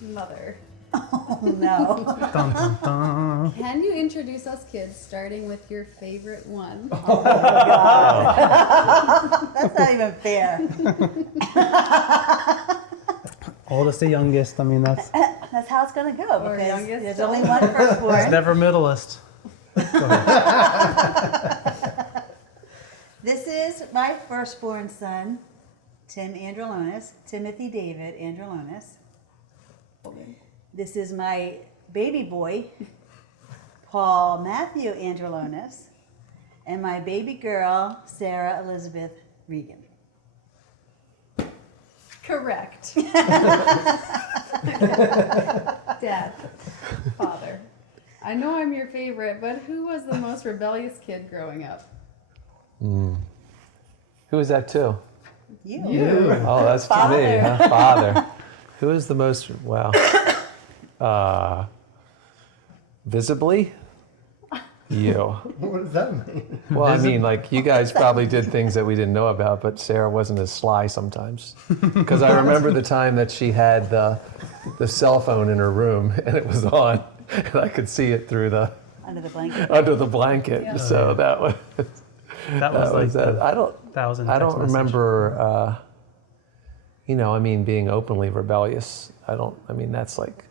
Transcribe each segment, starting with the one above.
Mother. Oh, no. Dun, dun, dun. Can you introduce us kids, starting with your favorite one? Oh, my God. That's not even fair. Oldest to youngest. I mean, that's how it's going to go. Or Because youngest. there's only one firstborn. it's never middleist. This is my firstborn son, Tim Andrulonis, Timothy David Andrulonis. This is my baby boy, Paul Matthew Andrulonis, and my baby girl, Sarah Elizabeth Regan. Correct. Dad. Father. I know I'm your favorite, but who was the most rebellious kid growing up? Who is that to? You. Oh, that's to me, huh? Father. Who is the most, well, visibly? You. What does that mean? Well, I mean, like, you guys probably did things that we didn't know about, but Sarah wasn't as sly sometimes. Because I remember the time that she had the cell phone in her room, and it was on, and I could see it through the... Under the blanket. Under the blanket. Yeah. So that was... That was like that. I don't remember, I mean, being openly rebellious. That's like,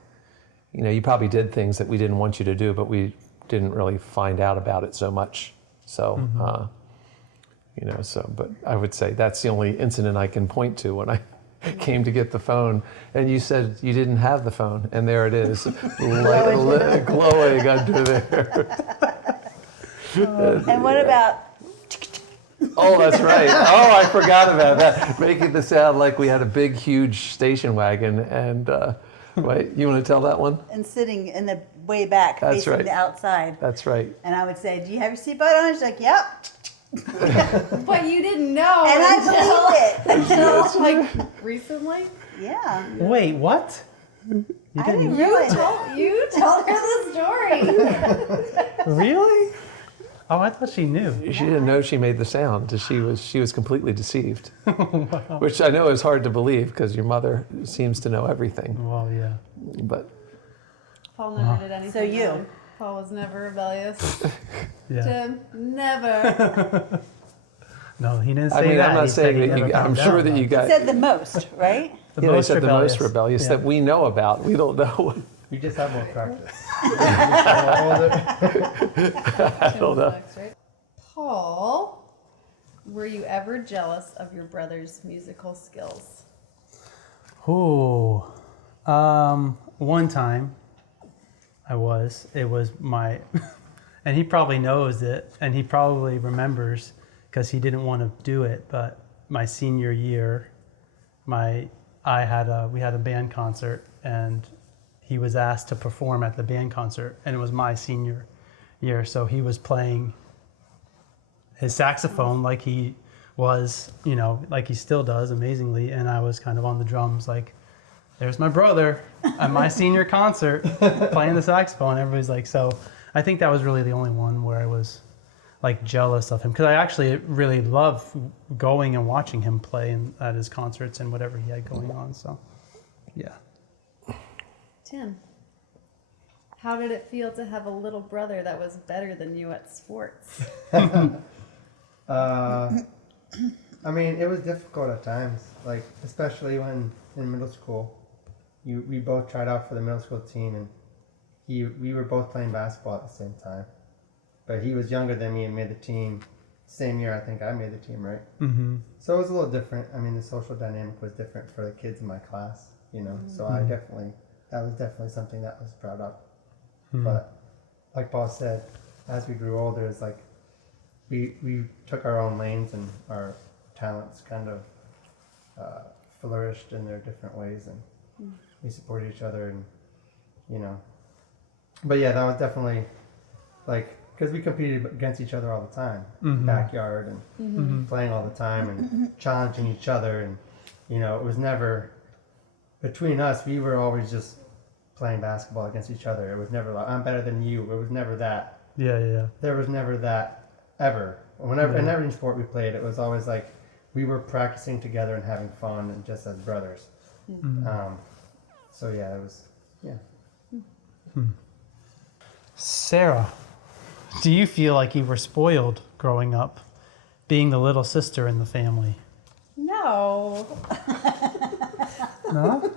you probably did things that we didn't want you to do, but we didn't really find out about it so much. So, but I would say that's the only incident I can point to when I came to get the phone. And you said you didn't have the phone, and there it is, glowing under there. And what about... Oh, that's right. Oh, I forgot about that. Making the sound like we had a big, huge station wagon. And wait, you want to tell that one? And sitting in the way back, That's facing right. the outside. That's right. And I would say, do you have your seatbelt on? She's like, yep. But you didn't know. And I believed it. until like recently. Yeah. Wait, what? I didn't You realize told her the story. Really? Oh, I thought she knew. She didn't know she made the sound. She was completely deceived. Which I know is hard to believe because your mother seems to know everything. Well, yeah. But Paul never did anything. So you. wrong. Paul was never rebellious. Yeah. Tim, never. No, he didn't say I mean, that. I'm not He said saying he that never I'm found sure out that about you it. got. Said the most, right? The They most said the most rebellious. rebellious Yeah. that we know about. We don't know. You just have more practice. I don't know. Next, right? Paul, were you ever jealous of your brother's musical skills? Ooh. One time I was. It was my, and he probably knows it, and he probably remembers because he didn't want to do it. But my senior year, we had a band concert, and he was asked to perform at the band concert, and it was my senior year, so he was playing his saxophone like he was, like he still does amazingly, and I was kind of on the drums like, there's my brother at my senior concert playing the saxophone. Everybody's like, so I think that was really the only one where I was like jealous of him, because I actually really love going and watching him play at his concerts and whatever he had going on. So, yeah. Tim, how did it feel to have a little brother that was better than you at sports? I mean, it was difficult at times, like especially when in middle school. We both tried out for the middle school team, and we were both playing basketball at the same time. But he was younger than me and made the team. Same year, I think I made the team, right? Mm-hmm. So it was a little different. I mean, the social dynamic was different for the kids in my class, So that was definitely something that I was proud of. Mm-hmm. But like Paul said, as we grew older, it's like we took our own lanes, and our talents kind of flourished in their different ways, and we supported each other, and But yeah, that was definitely like, because we competed against each other all the time, backyard, and playing all the time, and challenging each other, and it was never between us. We were always just playing basketball against each other. It was never like, I'm better than you. It was never that. Yeah. There was never that ever. Whenever in every sport we played, it was always like we were practicing together and having fun, and just as brothers. So yeah, it was, yeah. Sarah, do you feel like you were spoiled growing up, being the little sister in the family? No. No?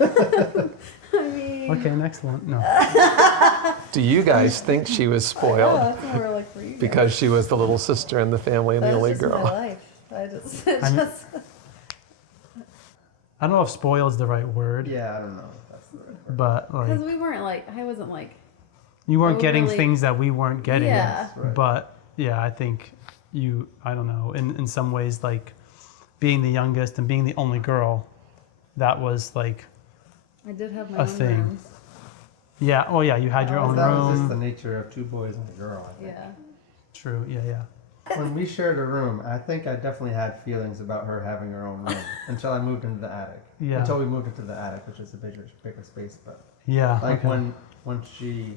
I mean, Okay, next one. No. Do you guys think she was no, spoiled that's more like for you guys. because she was the little sister in the family and the That's only just my girl? life. I just, I'm- I don't know if spoiled is the right word, Yeah, I don't know if that's the right word. but because like we weren't like, I wasn't like, you weren't getting overly- things that we weren't getting. Yeah. Right. But yeah, I think I don't know, in some ways, like being the youngest and being the only girl, that was like, I did have my A own thing. rooms. yeah, oh yeah, you had your own That was just the room. nature of two boys and a girl, I think. Yeah. True, yeah. When we shared a room, I think I definitely had feelings about her having her own room until I moved into the attic. Yeah. Until we moved into the attic, which is a bigger space. But Yeah, like okay. when she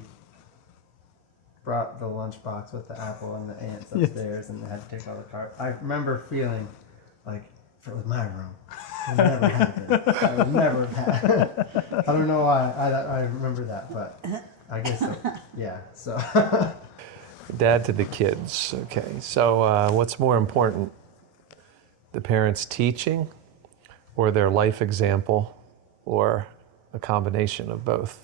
brought the lunchbox with the apple and the ants Yes. upstairs and had to take all the cart, I remember feeling like if it was my room, it would never happen. I would never have had. I don't know why I remember that, but I guess so. Yeah. So. Dad to the kids. Okay, so what's more important? The parents' teaching or their life example or a combination of both?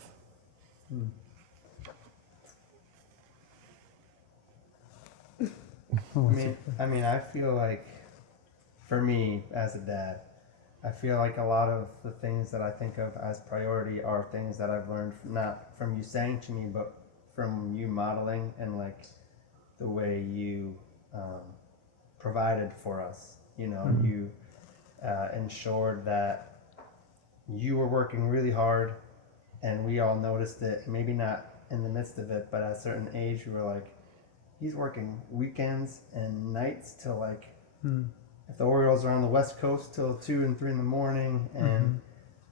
I mean, I feel like, for me as a dad, I feel like a lot of the things that I think of as priority are things that I've learned not from you saying to me, but from you modeling and like the way you provided for us. You know, you ensured that you were working really hard, and we all noticed it. Maybe not in the midst of it, but at a certain age, we were like, he's working weekends and nights till like, if the Orioles are on the West Coast, till 2 and 3 in the morning, and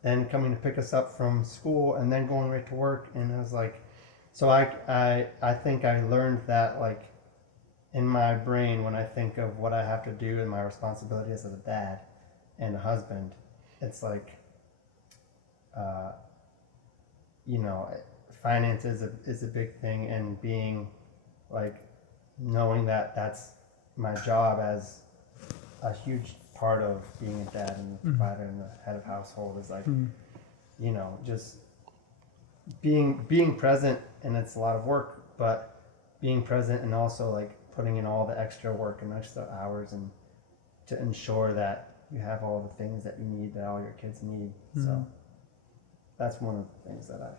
then coming to pick us up from school and then going right to work. And it was like, so I think I learned that like in my brain when I think of what I have to do and my responsibilities as a dad and a husband, it's like, you know, finance is a big thing, and being like, knowing that that's my job as a huge part of being a dad and a provider and the head of household is like, you know, just being present, and it's a lot of work, but being present and also like putting in all the extra work and extra hours and to ensure that you have all the things that you need, that all your kids need. So that's one of the things that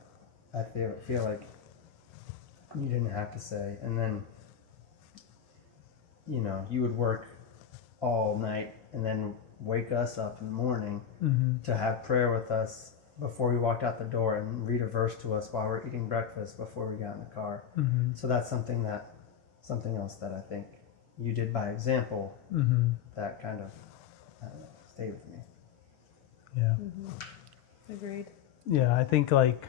I feel like you didn't have to say. And then, you know, you would work all night and then wake us up in the morning to have prayer with us before we walked out the door and read a verse to us while we're eating breakfast before we got in the car. So that's something else that I think you did by example that kind of, I don't know, stayed with me. Yeah. Agreed. Yeah, I think like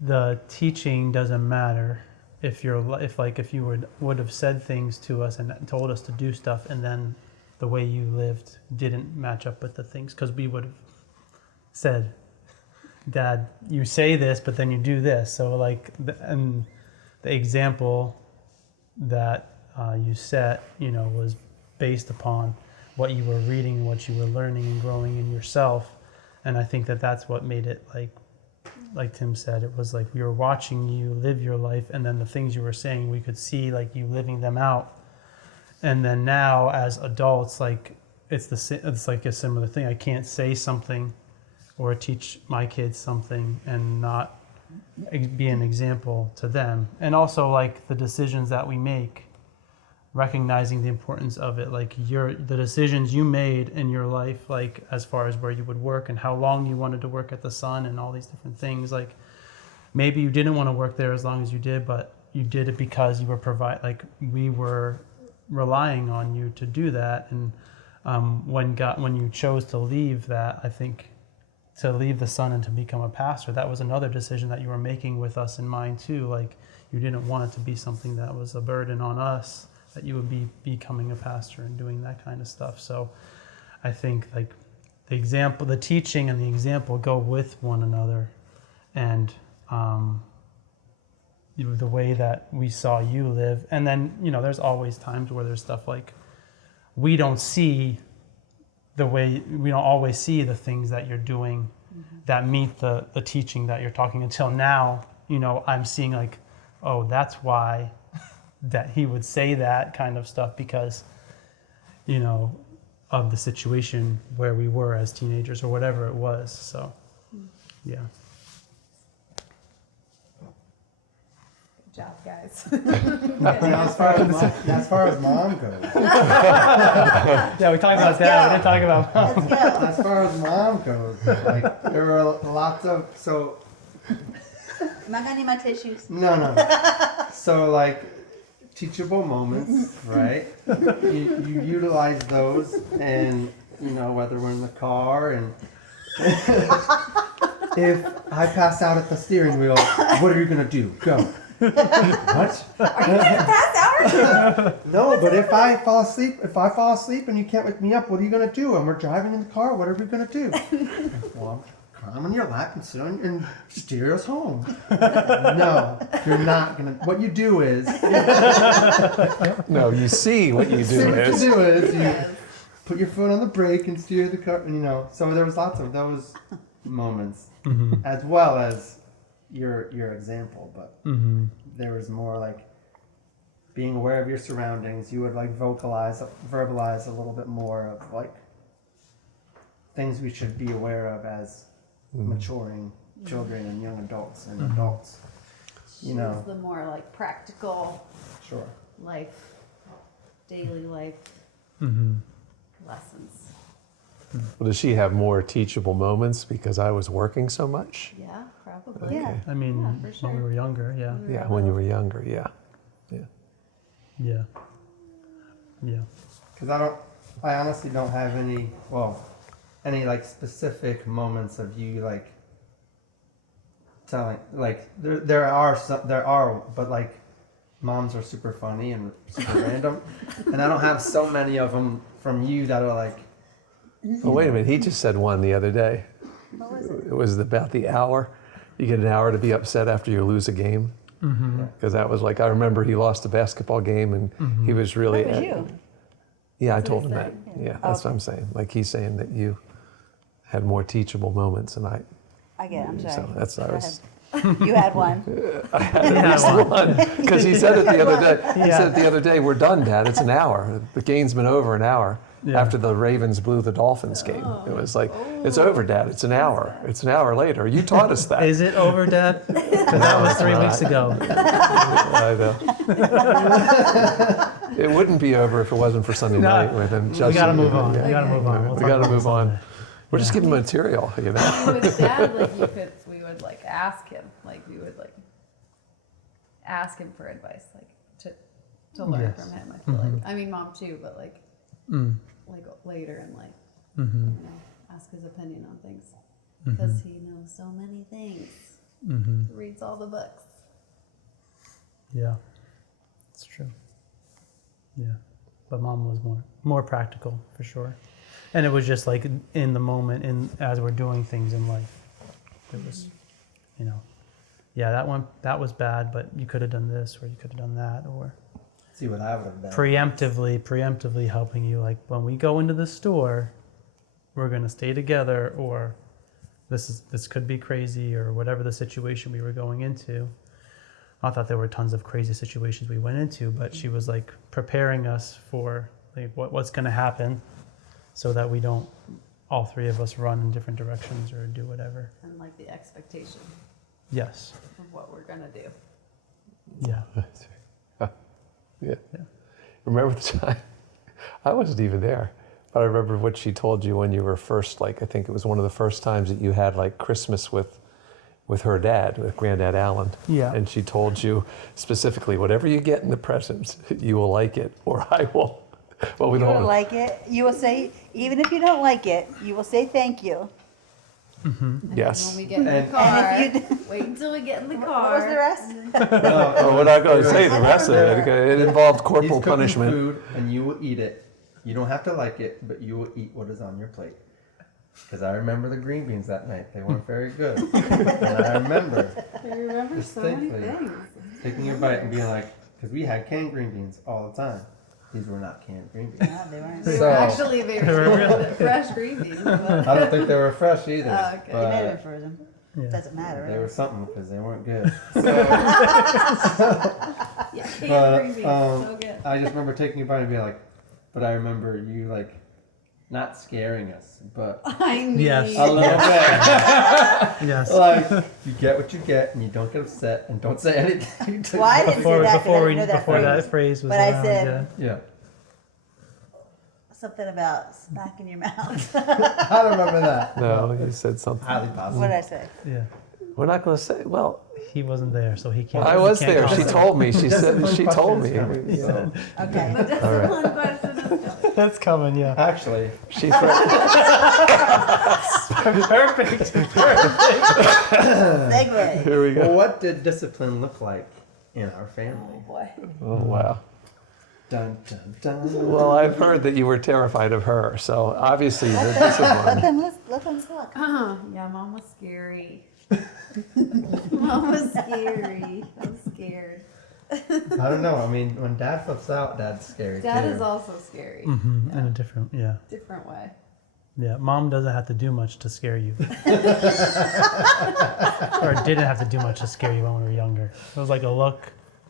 the teaching doesn't matter if you would have said things to us and told us to do stuff, and then the way you lived didn't match up with the things, because we would have said, Dad, you say this, but then you do this. So like, and the example that you set, you know, was based upon what you were reading, what you were learning and growing in yourself. And I think that that's what made it like Tim said, it was like we were watching you live your life, and then the things you were saying, we could see like you living them out. And then now as adults, like it's like a similar thing. I can't say something or teach my kids something and not be an example to them. And also like the decisions that we make, recognizing the importance of it, like the decisions you made in your life, like as far as where you would work and how long you wanted to work at the Sun and all these different things. Like maybe you didn't want to work there as long as you did, but you did it because you were we were relying on you to do that. And when you chose to leave that, I think to leave the Sun and to become a pastor, that was another decision that you were making with us in mind too. Like you didn't want it to be something that was a burden on us, that you would be becoming a pastor and doing that kind of stuff. So I think like the teaching and the example go with one another, and the way that we saw you live. And then, there's always times where there's stuff like we don't always see the things that you're doing that meet the teaching that you're talking. Until now, I'm seeing like, oh, that's why that he would say that kind of stuff, because, of the situation where we were as teenagers or whatever it was. So, yeah. Good job, guys. Now, as far as mom goes, Yeah, we talked about that. We didn't talk about mom. Let's go. as far as mom goes, like there were lots of Am I gonna need my tissues? no. So like teachable moments, right? You utilize those, and whether we're in the car and if I pass out at the steering wheel, what are you gonna do? Go. What? Are you gonna pass out? No, but if I fall asleep and you can't wake me up, what are you gonna do? And we're driving in the car, what are we gonna do? Well, climb on your lap and sit on and steer us home. No, you're not gonna. What you do is No, you see what you do what is. you do is you put your foot on the brake and steer the car. So there was lots of those moments, as well as your example, but there was more like being aware of your surroundings. You would like verbalize a little bit more of like things we should be aware of as maturing children and young adults and adults. She was the more like practical Sure. life, daily life lessons. Well, does she have more teachable moments because I was working so much? Yeah, probably. Yeah. I mean, Yeah, for when we sure. were younger, yeah. Yeah, when you were younger, yeah. Yeah. Yeah. Because I honestly don't have any like specific moments of you like telling, like there are, but like moms are super funny and super random, and I don't have so many of them from you that are like. Oh, wait a minute. He just said one the other day. What was it? It was about the hour. You get an hour to be upset after you lose a game. Because that was like, I remember he lost a basketball game and he was really. That was you. Yeah, I That's told what him he's that. saying. Yeah, that's what I'm saying. Like he's saying that you had more teachable moments, and I get it. I'm sorry. so that's I Go was. ahead. You had one. At least one, because he said it the other day. He Yeah. said it the other day. We're done, Dad. It's an hour. The game's been over an hour. Yeah. After the Ravens blew the Dolphins game, it was like, it's over, Dad. It's an hour. It's an hour later. You taught us that. Is it over, Dad? 'Cause that was 3 weeks ago. I know. It wouldn't be over if it wasn't for Sunday No, night with him. We gotta move on. We gotta move on. We'll We talk gotta about move this on. Sunday. We're just giving material, With Dad, like we would like ask him, like we would like ask him for advice, like to learn Yes. from him. I feel like. I mean, Mom too, but like like later in life, ask his opinion on things because he knows so many things. Reads all the books. Yeah, it's true. Yeah, but Mom was more practical for sure, and it was just like in the moment, as we're doing things in life, it was, yeah, that was bad, but you could have done this or you could have done that, or See what I would have done. preemptively helping you, like when we go into the store, we're gonna stay together, or this could be crazy, or whatever the situation we were going into. I thought there were tons of crazy situations we went into, but she was like preparing us for like what's going to happen, so that we don't, all three of us, run in different directions or do whatever. And like the expectation Yes. of what we're gonna do. Yeah. Yeah. Remember the time? I wasn't even there, but I remember what she told you when you were first, like, I think it was one of the first times that you had like Christmas with her dad, with Granddad Allen. Yeah. And she told you specifically, whatever you get in the presents, you will like it, or I will. Well, we You don't. will like it. You will say, even if you don't like it, you will say thank you. And Yes. when we get in the And- car, And if you wait until we get in the What car. was the rest? Well, we're not going to say the rest of it. It involved He's corporal cooking punishment. food, and you will eat it. You don't have to like it, but you will eat what is on your plate. Because I remember the green beans that night. They weren't very good. And I remember I remember so many distinctly things. taking a bite and being like, because we had canned green beans all the time. These were not canned green beans. No, they weren't. They So- were actually very fresh green beans. But I don't think they were fresh either. Oh, okay. They might have But been frozen. Yeah. Doesn't matter. they were Right? something because they weren't good. So, yeah, canned but green beans, so good. I just remember taking a bite and being like, but I remember you like not scaring us, but I mean, Yes. a little bit. Yes. Like you get what you get, and you don't get upset, and don't say anything. Well, I didn't say that 'cause I didn't know that before that phrase. phrase was But I around, said- Yeah, Something about smack in your mouth. I don't remember that. No, you said something. Highly What possible. did I say? yeah. We're not going to say. Well, He wasn't there, so he can't. I he was can't there. She comment. told me. She said. Discipline She told me. question is coming, so. Okay. The discipline question is coming. That's coming, yeah. Actually, She threatened. Perfect. Segue. Here we well, go. what did discipline look like in our family? Oh boy. Oh wow. Dun dun dun. Well, I've heard that you were terrified of her, so obviously the Let discipline. them talk. Yeah, mom was scary. Mom was scary. I was scared. I don't know. I mean, when Dad flips out, Dad's scary Dad too. is also scary. In a different, yeah. Different way. Yeah, mom doesn't have to do much to scare you. Or didn't have to do much to scare you when we were younger. It was like a look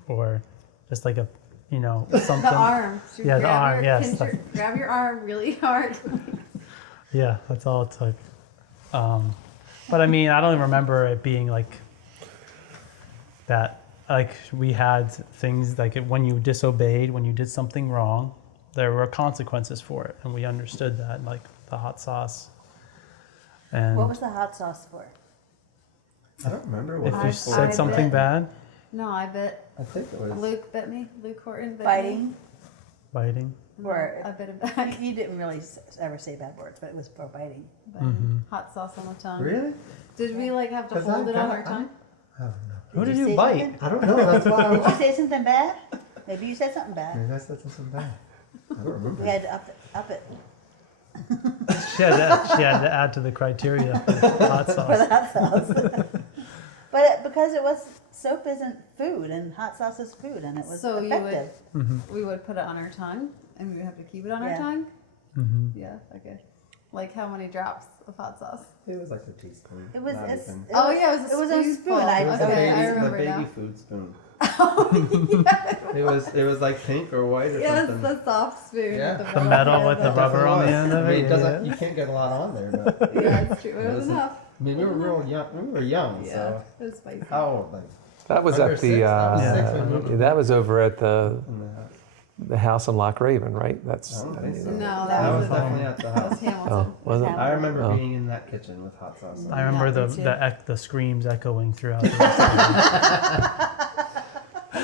or just like a, something. The arm. She would Yeah, the grab arm, your- yes. grab your arm really hard. Yeah, that's all it took. But I mean, I don't even remember it being like that. Like we had things like when you disobeyed, when you did something wrong, there were consequences for it, and we understood that, like the hot sauce. And What was the hot sauce for? I don't remember what if it you was for. said I something bet- bad, No, I bet I think it was. Luke bit me. Luke Horton bit Fighting? me. biting. Or I bit him back. you didn't really ever say bad words, but it was for biting. Hot sauce on the tongue. Really? Did we like have to 'Cause hold I it on got- our tongue? I don't know. Who did you you say bite? something? I don't know. That's why I Did was. you say something bad? Maybe you said something bad. Maybe I said something bad. I don't remember. We had to up it She had to add to the criteria for hot for sauce. the hot sauce. But because it was, soap isn't food and hot sauce is food and it was So you would- effective. We would put it on our tongue, and we would have to keep it on our Yeah. tongue. Yeah. Okay. Like how many drops of hot sauce? It was like a teaspoon. It was, not it's, even. Oh, yeah, it was a it was a spoonful. spoon. I, It was the Okay, baby, I remember the baby now. food spoon. Oh, It was like pink or white or yes, something. the soft spoon. Yeah. With The metal with the It rubber definitely on the was. end of I mean, it. doesn't, Yeah. you can't get a lot on there, but Yeah, it's true. It was wasn't- enough. I mean, we were real young. We were young, Yeah, so it was spicy. how old? Like That was Under at six? the. I was six when we moved. That was over at the in the, the house in Loch Raven, right? That's. I don't think so. No, that that was was definitely at the That was house. Hamilton. Oh, was it? I remember Oh. being in that kitchen with hot sauce. I remember Yeah, the me too. the screams echoing throughout the rest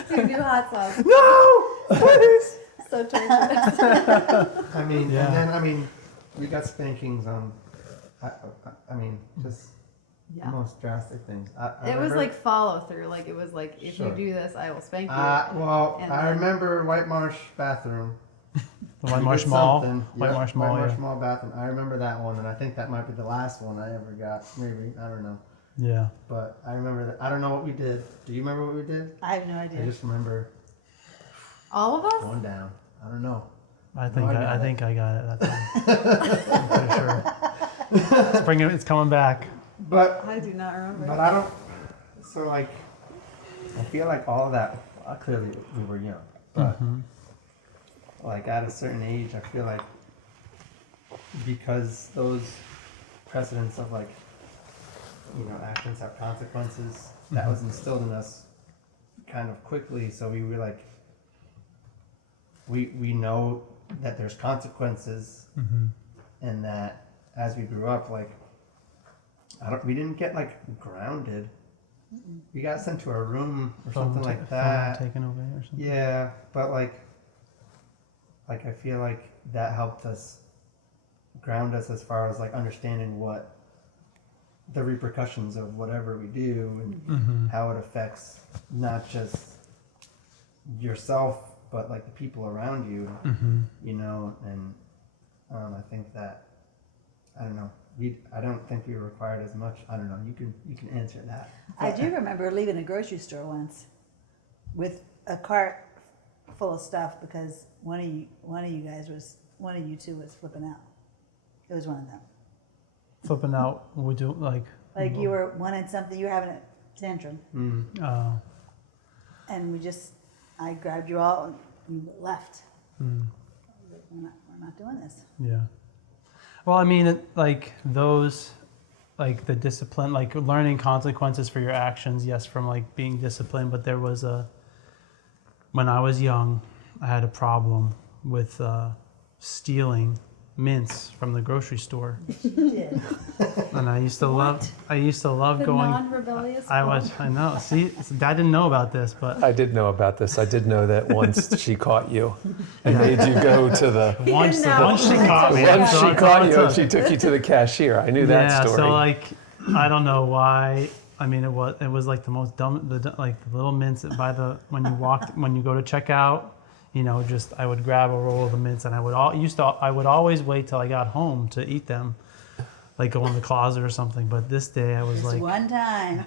Who knew hot sauce? No, please. So torturous. I mean, Yeah. and then I mean, we got spankings on. I mean, just the Yeah. most drastic things. I It was remember- like follow through. Like it was like, if Sure. you do this, I will spank you. Well, And I then- remember White Marsh bathroom. the White We Marsh did Mall. something. White Yep, Marsh Mall. White Marsh Yeah. Mall bathroom. I remember that one, and I think that might be the last one I ever got. Maybe I don't know, Yeah. but I remember that. I don't know what we did. Do you remember what we did? I have no I idea. just remember All of us? going down. I don't know. I think I I, got it. think I got it that time. I'm pretty sure. It's coming back. But I do not remember. But I don't. So like, I feel like all of that. Clearly, we were young, but like at a certain age, I feel like because those precedents of like, actions have consequences. That was instilled in us kind of quickly. So we were like, we know that there's consequences, and that as we grew up, like. We didn't get like grounded. We got sent to our room or something like that. Taken away or something. Yeah, but like I feel like that helped us ground us as far as like understanding what the repercussions of whatever we do and how it affects not just yourself but like the people around you. And I think that I don't know. I don't think we were required as much. I don't know. You can answer that. I do remember leaving a grocery store once with a cart full of stuff because one of you two was flipping out. It was one of them. Flipping out, we do like. Like you were wanting something, you were having a tantrum, and I grabbed you all and you left. I was like, we're not doing this. Yeah. Well, I mean, like those, like the discipline, like learning consequences for your actions. Yes, from like being disciplined, but there was when I was young, I had a problem with stealing mints from the grocery store. You did. And I used to love The going. non-rebellious. I know. See, Dad didn't know about this, but I did know about this. I did know that once she caught you and made you go to the. once she caught me. Once so she it's caught all you took. and she took you to the cashier. I knew that Yeah, story. so like, I don't know why. I mean, it was like the most dumb, like the little mints when you go to check out, you know, just I would grab a roll of the mints and I would always wait till I got home to eat them, like go in the closet or something. But this day I was Just like, one time.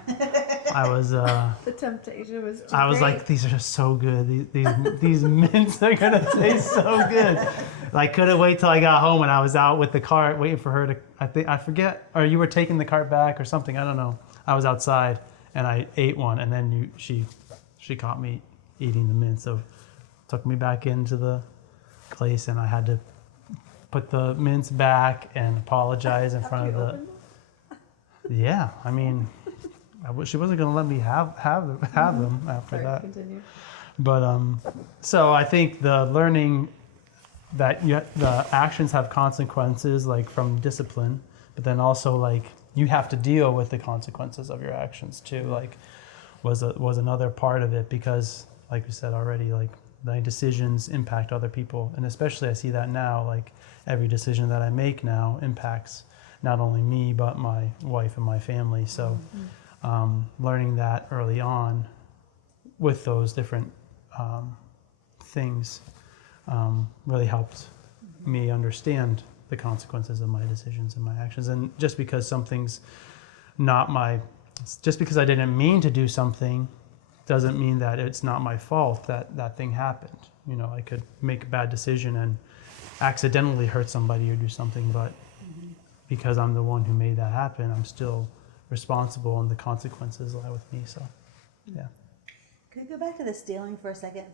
I was The temptation was too I was great. like, these are so good. These mints are gonna taste so good. I couldn't wait till I got home and I was out with the cart waiting for her to. I forget, or you were taking the cart back or something. I don't know. I was outside and I ate one, and then she caught me eating the mint, so took me back into the place, and I had to put the mints back and apologize in front of the. Yeah, I mean, she wasn't gonna let me have them after Sorry, that. continue. But so I think the learning that the actions have consequences, like from discipline, but then also like you have to deal with the consequences of your actions too. Like was another part of it, because like we said already, like my decisions impact other people, and especially I see that now. Like every decision that I make now impacts not only me but my wife and my family. So learning that early on with those different things really helped me understand the consequences of my decisions and my actions. And just because something's just because I didn't mean to do something doesn't mean that it's not my fault that thing happened. You know, I could make a bad decision and accidentally hurt somebody or do something, but because I'm the one who made that happen, I'm still responsible, and the consequences lie with me. So, yeah. Could we go back to the stealing for a second?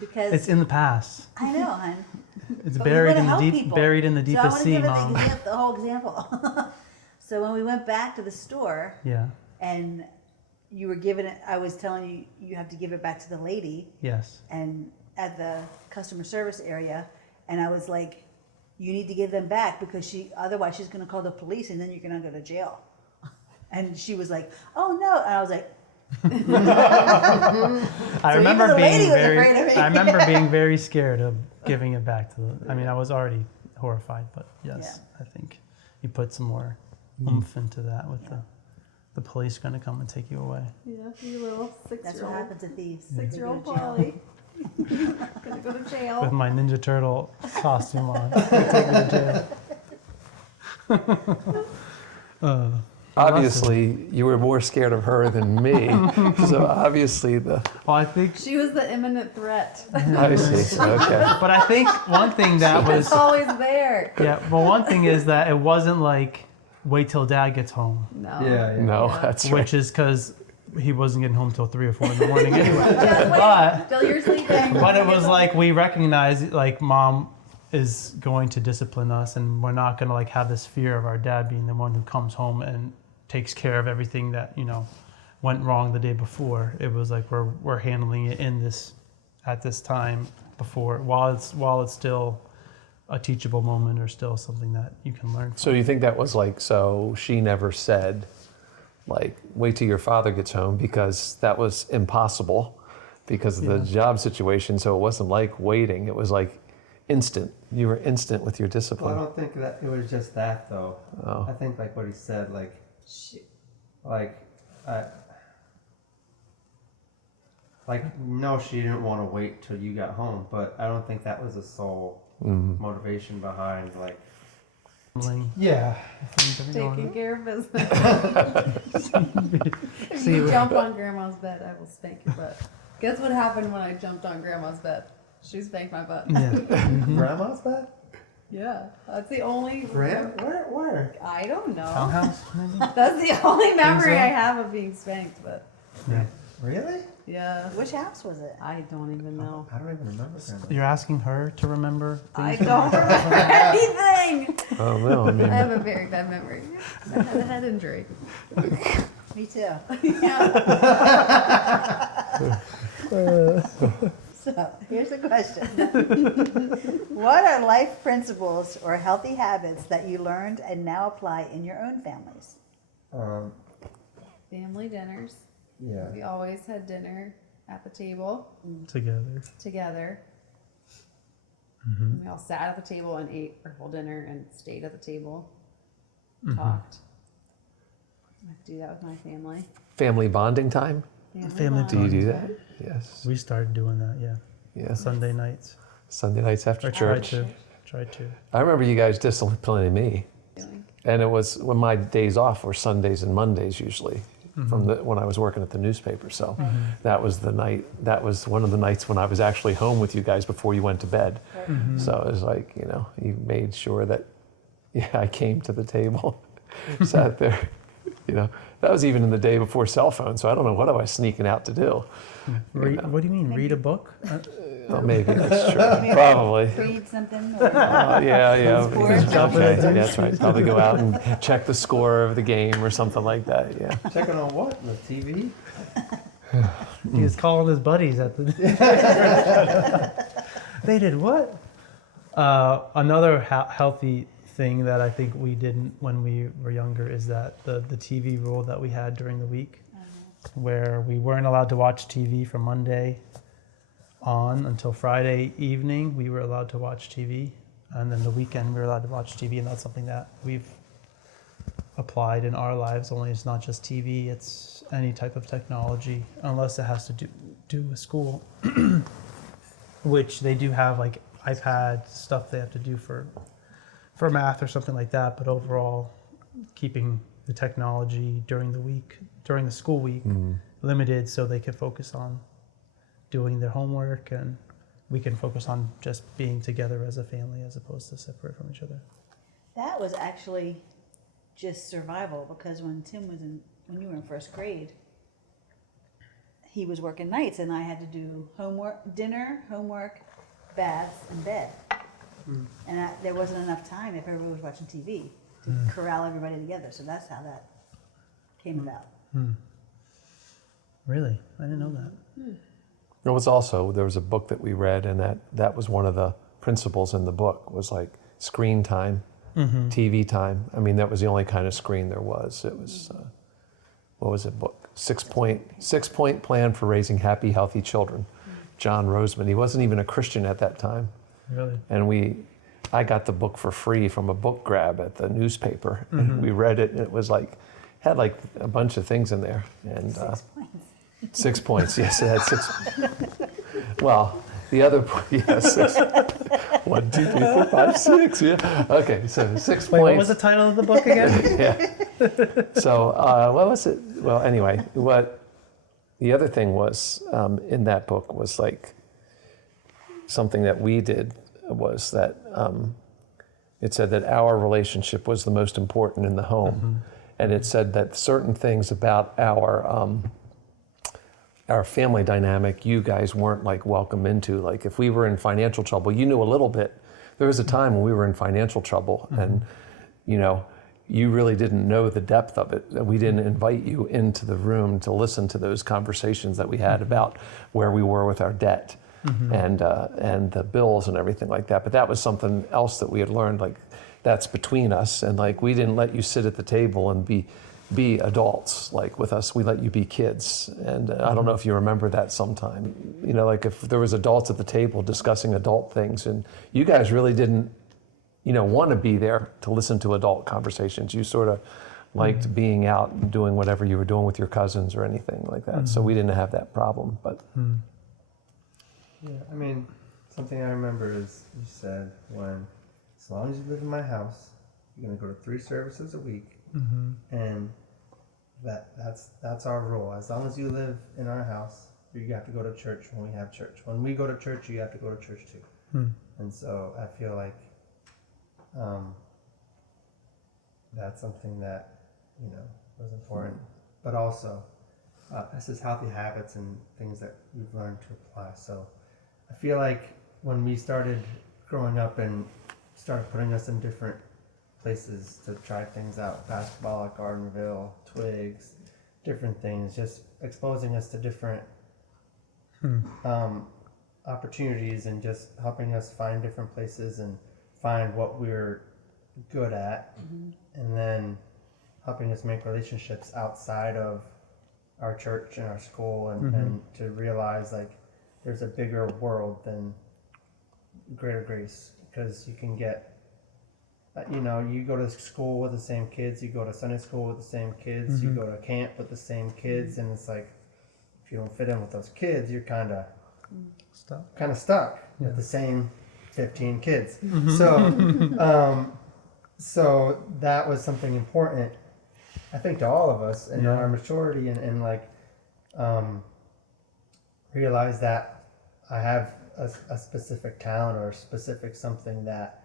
Because It's in the past. I know, hon. It's But we buried wanna in the help deep, people. buried in the So I deepest want to sea, give Mom. the whole example. So when we went back to the store Yeah. and you were giving it, I was telling you you have to give it back to the lady Yes. and at the customer service area, and I was like, you need to give them back because otherwise she's going to call the police and then you're going to go to jail. And she was like, oh no, and I was like, I remember even the lady being was very. afraid of me. I remember being very scared of giving it back to the. I mean, I was already horrified, but yes, I think you put some more oomph into that with the police going to come and take you away. Yeah, you little that's what 6-year-old. happens to thieves. Six-year-old They go to jail. Polly. Gonna go to With jail. my Ninja Turtle costume on, they take me to jail. Obviously, you were more scared of her than me. So obviously Well, I think, She was the imminent threat. I see. Okay. but I think one thing that was. It's always there. Yeah, well, one thing is that it wasn't like wait till Dad gets home, No. Yeah. No, Yeah. that's right. which is because he wasn't getting home till 3 or 4 in the morning anyway. Just wait But till you're sleeping. but it was like we recognized like Mom is going to discipline us, and we're not gonna like have this fear of our dad being the one who comes home and takes care of everything that went wrong the day before. It was like we're handling it at this time before while it's still a teachable moment or still something that you can learn from. So you think that was like, so she never said, like, wait till your father gets home, because that was impossible because of the job situation. So it wasn't like waiting. It was like instant. You were instant with your Well, I discipline. don't think that it was just that though. Oh. I think like what he said, like, no, she didn't want to wait till you got home, but I don't think that was the sole motivation behind like Yeah. Taking care of business. If you jump on grandma's bed, I will spank your butt. Guess what happened when I jumped on grandma's bed? She spanked my butt. Yeah. Grandma's bed? Yeah, that's the only. Where? I don't know. Townhouse, maybe? That's the only memory so? I have of being spanked, but Yeah. Really? yeah, Which house was it? I don't even know. I don't even remember grandma. You're asking her to remember I things? don't remember anything. Oh no, I mean, I have a very bad memory. I had a head injury. Me too. So here's the question. What are life principles or healthy habits that you learned and now apply in your own families? Family dinners. Yeah. We always had dinner at the table Together. We all sat at the table and ate our whole dinner and stayed at the table, talked. I do that with my family. family bonding time. Family Do you do bonding. that? Yes. We started doing that, yeah. Yeah. Sunday nights. Sunday nights after Or tried church. to. I remember you guys disciplining me, Doing. and it was when my days off were Sundays and Mondays usually, from when I was working at the newspaper. So that was the night. That was one of the nights when I was actually home with you guys before you went to bed. So it was like, you know, you made sure that I came to the table, sat there. You know, that was even in the day before cell phone. So I don't know what I was sneaking out to do. What do you mean, read a book? Well, maybe that's true. Probably. Read something? Or Yeah. Sports. Okay, that's right. Probably go out and check the score of the game or something like that. Yeah. Checking on what? The TV? He was calling his buddies at the. They did what? Another healthy thing that I think we didn't when we were younger is that the TV rule that we had during the week, where we weren't allowed to watch TV from Monday on until Friday evening. We were allowed to watch TV, and then the weekend we were allowed to watch TV, and that's something that we've applied in our lives. Only it's not just TV; it's any type of technology, unless it has to do with school, which they do have like iPad stuff they have to do for math or something like that. But overall, keeping the technology during the school week limited, so they can focus on doing their homework, and we can focus on just being together as a family as opposed to separate from each other. That was actually just survival, because when you were in first grade, he was working nights and I had to do dinner, homework, baths, and bed. And there wasn't enough time if everybody was watching TV to corral everybody together. So that's how that came about. Really? I didn't know that. There was a book that we read, and that was one of the principles in the book was like screen time, TV time. I mean, that was the only kind of screen there was. It was, what was it, book? 6-point plan for raising happy, healthy children. John Roseman. He wasn't even a Christian at that time. Really? And I got the book for free from a book grab at the newspaper, and we read it, and it was had a bunch of things in there. And 6 points. 6 points, yes, it had 6. Well, the other point, yes, 6. 1, 2, 3, 4, 5, 6. Yeah. Okay, so 6 points. Wait, what was the title of the book again? Yeah. So what was it? Well, anyway, the other thing was in that book was like something that we did was that it said that our relationship was the most important in the home, and it said that certain things about our family dynamic you guys weren't like welcome into. Like if we were in financial trouble, you knew a little bit. There was a time when we were in financial trouble, and you really didn't know the depth of it. We didn't invite you into the room to listen to those conversations that we had about where we were with our debt and the bills and everything like that. But that was something else that we had learned, like that's between us, and like we didn't let you sit at the table and be adults like with us. We let you be kids. And I don't know if you remember that sometime, like if there was adults at the table discussing adult things, and you guys really didn't want to be there to listen to adult conversations. You sort of liked being out and doing whatever you were doing with your cousins or anything like that. So we didn't have that problem. But Yeah, I mean, something I remember is you said as long as you live in my house, You're going to go to 3 services a week, Mm-hmm. and that's our rule. As long as you live in our house, you have to go to church when we have church. When we go to church, you have to go to church too. And so I feel like that's something that, was important. But also, this is healthy habits and things that we've learned to apply. So I feel like when we started growing up and started putting us in different places to try things out, basketball at Gardenville, Twigs, different things, just exposing us to different opportunities and just helping us find different places and find what we're good at, and then helping us make relationships outside of our church and our school, and to realize like there's a bigger world than Greater Grace, because you can get you go to school with the same kids, you go to Sunday school with the same kids, you go to camp with the same kids, and it's like if you don't fit in with those kids, you're kind of stuck with the same 15 kids. So that was something important, I think, to all of us in our maturity, and like realize that I have a specific talent or a specific something that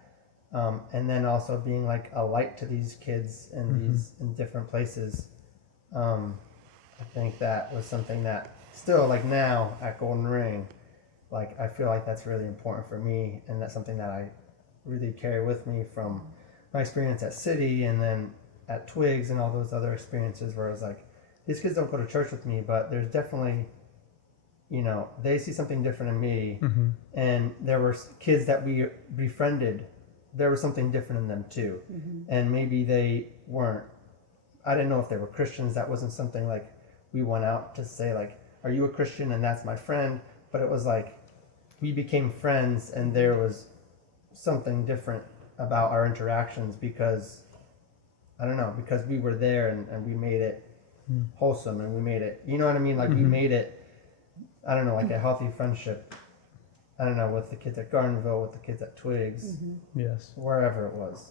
and then also being like a light to these kids in these in different places. I think that was something that still, like now at Golden Ring, like I feel like that's really important for me, and that's something that I really carry with me from my experience at City and then at Twigs and all those other experiences where I was like, these kids don't go to church with me, but there's definitely, they see something different in me. And there were kids that we befriended, there was something different in them too. And maybe they weren't, I didn't know if they were Christians. That wasn't something like we went out to say like, are you a Christian? And that's my friend. But it was like we became friends, and there was something different about our interactions because because we were there, and we made it wholesome, and we made it, you know what I mean? Like we made it, like a healthy friendship. With the kids at Gardenville, with the kids at Twigs, Yes. wherever it was,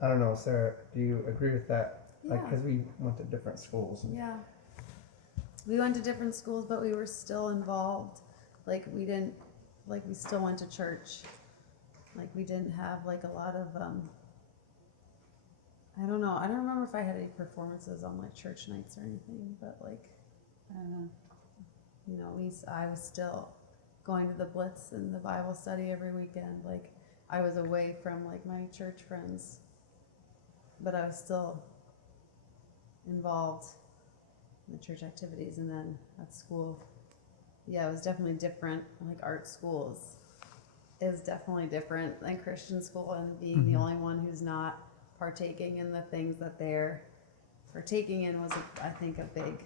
I don't know, Sarah, do you agree with that? Like, Yeah. because we went to different schools. Yeah. We went to different schools, but we were still involved. Like we didn't, like we still went to church. Like we didn't have like a lot of, I don't know. I don't remember if I had any performances on like church nights or anything, but like, I don't know. I was still going to the Blitz and the Bible study every weekend. Like I was away from like my church friends, but I was still involved in the church activities. And then at school, it was definitely different. Like art schools is definitely different than Christian school, and being the only one who's not partaking in the things that they're partaking in was, I think, a big,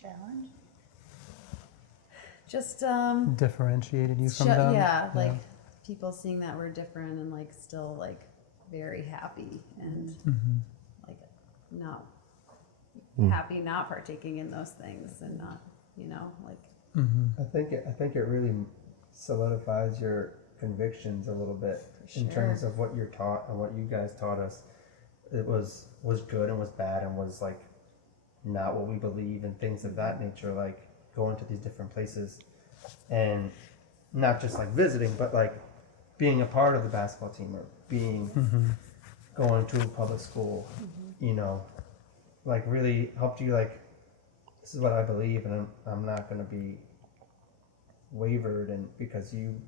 Challenge? just Differentiated you from them. like people seeing that we're different and like still like very happy and like not happy not partaking in those things and not like I think it really solidifies your convictions a little bit in terms of what you're taught and what you guys taught us. It was good and was bad and was like not what we believe and things of that nature, like going to these different places and not just like visiting, but like being a part of the basketball team or being going to a public school, like really helped you, like, this is what I believe, and I'm not going to be wavered and because you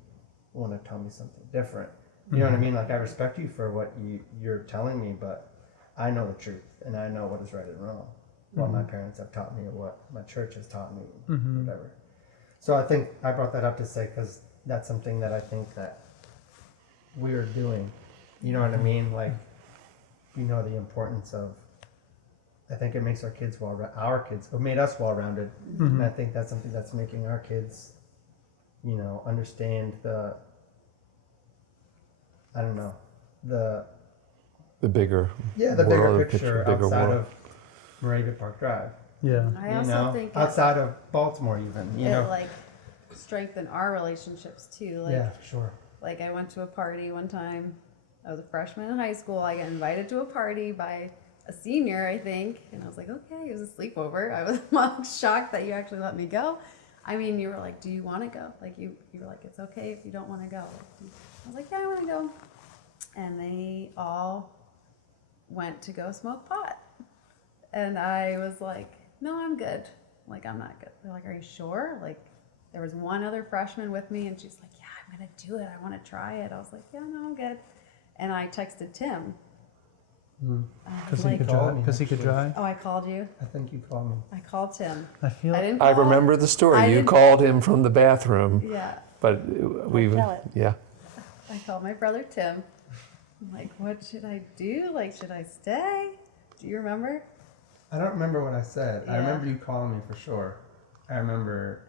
want to tell me something different. You know what I mean? Like I respect you for what you're telling me, but I know the truth and I know what is right and wrong. What my parents have taught me or what my church has taught me, whatever. So I think I brought that up to say, because that's something that I think that we're doing. You know what I mean? Like, the importance of, I think it makes our kids it made us well-rounded. And I think that's something that's making our kids, understand the bigger the bigger picture outside of Moravia Park Drive. Yeah. I also think outside of Baltimore even, it like strengthen our relationships too. Like, Yeah, for sure. like I went to a party one time. I was a freshman in high school. I got invited to a party by a senior, I think, and I was like, okay, it was a sleepover. I was shocked that you actually let me go. I mean, you were like, do you want to go? Like you were like, it's okay if you don't want to go. I was like, yeah, I want to go. And they all went to go smoke pot. And I was like, no, I'm good. Like, I'm not good. They're like, are you sure? Like, there was one other freshman with me, and she's like, yeah, I'm going to do it. I want to try it. I was like, yeah, no, I'm good. And I texted Tim. Because Like- he could Call drive. me, Because he could actually. drive. Oh, I called you. I think you called me. I called Tim. I feel. I didn't I call- remember the I story. You didn't- called him from the bathroom, Yeah. but we, tell it. yeah. I called my brother Tim. I'm like, what should I do? Like, should I stay? Do you remember? I don't remember what I said. I Yeah. remember you calling me for sure. I remember,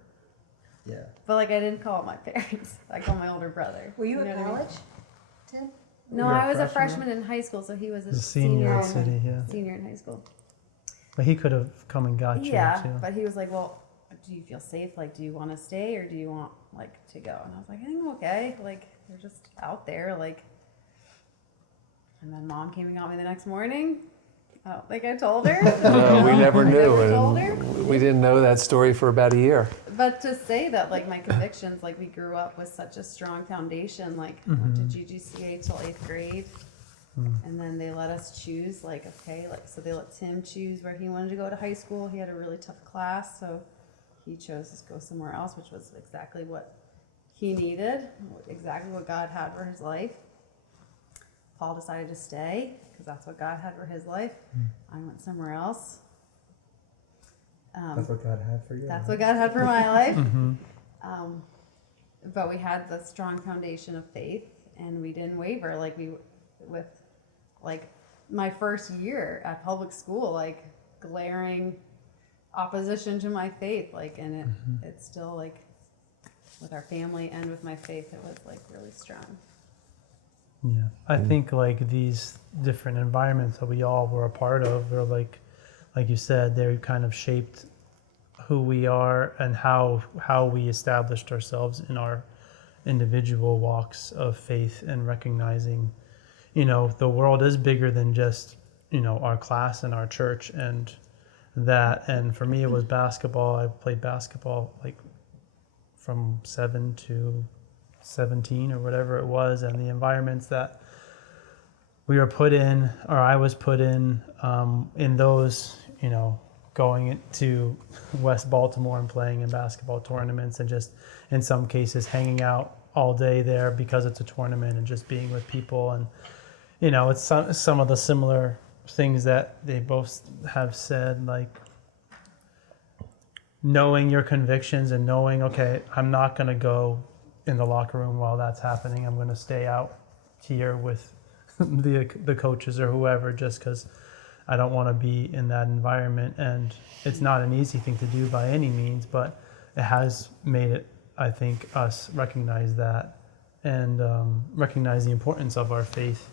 yeah. But like, I didn't call my parents. I called my older brother. Were you know at what I mean? college, Tim? No, You were a I was a freshman? freshman in high school, so he was a The senior in senior, city, yeah. senior in high school. But he could have come and got you Yeah, too. but he was like, well, do you feel safe? Like, do you want to stay or do you want like to go? And I was like, I think I'm okay. Like, they're just out there. Like, and then mom came and got me the next morning. I don't think I told her. No, we never I knew. never told her. And we didn't know that story for about a year. But to say that, like, my convictions, like, we grew up with such a strong foundation, like, went to GGCA till 8th grade, and then they let us choose, like, okay, like, so they let Tim choose where he wanted to go to high school. He had a really tough class, so he chose to go somewhere else, which was exactly what he needed, exactly what God had for his life. Paul decided to stay, because that's what God had for his life. I went somewhere else. That's what God had for you. That's what God had for my life. But we had the strong foundation of faith, and we didn't waver. Like with like my first year at public school, like glaring opposition to my faith, like, and it's still like with our family and with my faith, it was like really strong. Yeah, I think like these different environments that we all were a part of, or like you said, they kind of shaped who we are and how we established ourselves in our individual walks of faith, and recognizing, you know, the world is bigger than just, you know, our class and our church and that. And for me, it was basketball. I played basketball like from 7 to 17 or whatever it was, and the environments that we were put in, or I was put in those, you know, going to West Baltimore and playing in basketball tournaments, and just in some cases hanging out all day there because it's a tournament, and just being with people. And, you know, it's some of the similar things that they both have said, like knowing your convictions and knowing, okay, I'm not going to go in the locker room while that's happening. I'm going to stay out here with the coaches or whoever, just because I don't want to be in that environment. And it's not an easy thing to do by any means, but it has made it, I think, us recognize that, and recognize the importance of our faith,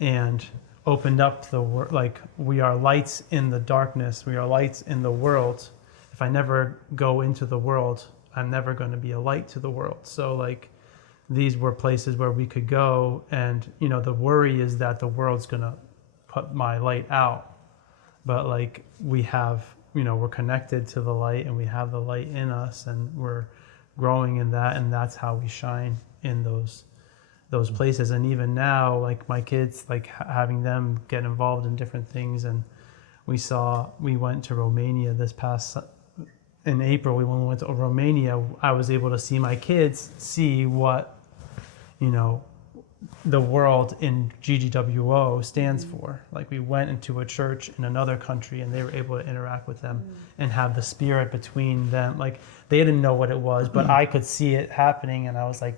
and opened up the world. Like, we are lights in the darkness. We are lights in the world. If I never go into the world, I'm never going to be a light to the world. So like, these were places where we could go, and, you know, the worry is that the world's going to put my light out. But like, we have, you know, we're connected to the light, and we have the light in us, and we're growing in that, and that's how we shine in those places. And even now, like my kids, like having them get involved in different things. And we went to Romania in April. When we went to Romania, I was able to see my kids see what, you know, the world in GGWO stands for. Like, we went into a church in another country, and they were able to interact with them and have the spirit between them. Like, they didn't know what it was, but I could see it happening, and I was like,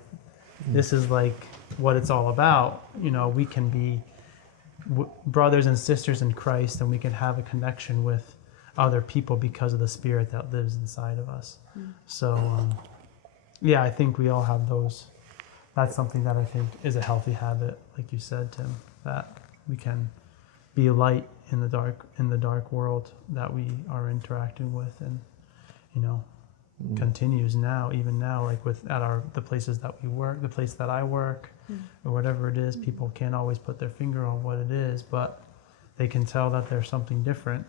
this is like what it's all about. You know, we can be brothers and sisters in Christ, and we can have a connection with other people because of the spirit that lives inside of us. So, yeah, I think we all have those. That's something that I think is a healthy habit, like you said, Tim, that we can be a light in the dark world that we are interacting with. And, you know, continues now, even now, like the places that we work, the place that I work, or whatever it is. People can't always put their finger on what it is, but they can tell that there's something different.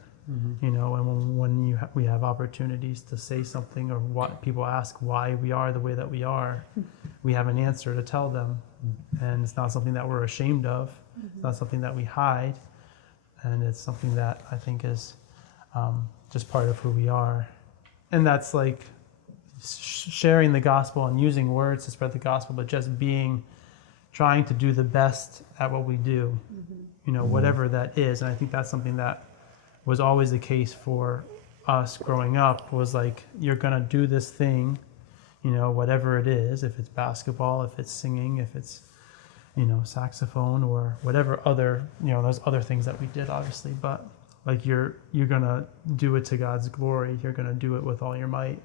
You know, and when we have opportunities to say something, or what people ask why we are the way that we are, we have an answer to tell them, and it's not something that we're ashamed of. It's not something that we hide, and it's something that I think is just part of who we are, and that's like sharing the gospel and using words to spread the gospel, but just trying to do the best at what we do, you know, whatever that is. And I think that's something that was always the case for us growing up, was like, you're gonna do this thing, you know, whatever it is, if it's basketball, if it's singing, if it's, you know, saxophone, or whatever other, you know, there's other things that we did, obviously, but like you're gonna do it to God's glory. You're gonna do it with all your might.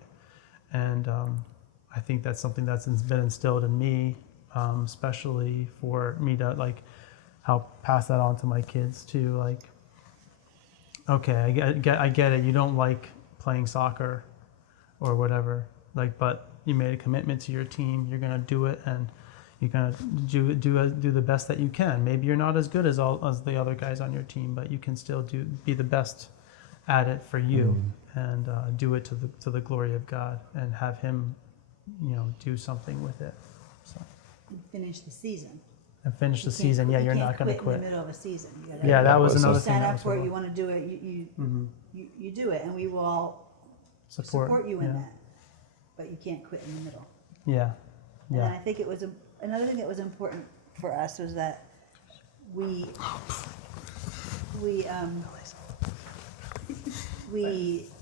And I think that's something that's been instilled in me, especially for me to like help pass that on to my kids too. Like, okay, I get it. You don't like playing soccer or whatever, like, but you made a commitment to your team. You're gonna do it, and you're gonna do the best that you can. Maybe you're not as good as the other guys on your team, but you can still be the best at it for you, and do it to the glory of God, and have Him, you know, do something with it. So. Finish the season. And finish the season. Yeah, you're not going to quit. In the middle of a season. You gotta, Yeah, that was another you thing. sign up for it. You want to do it. You do it, and we will all support you in that. But you can't quit in the middle. Yeah, And I think it was another thing that was important for us was that we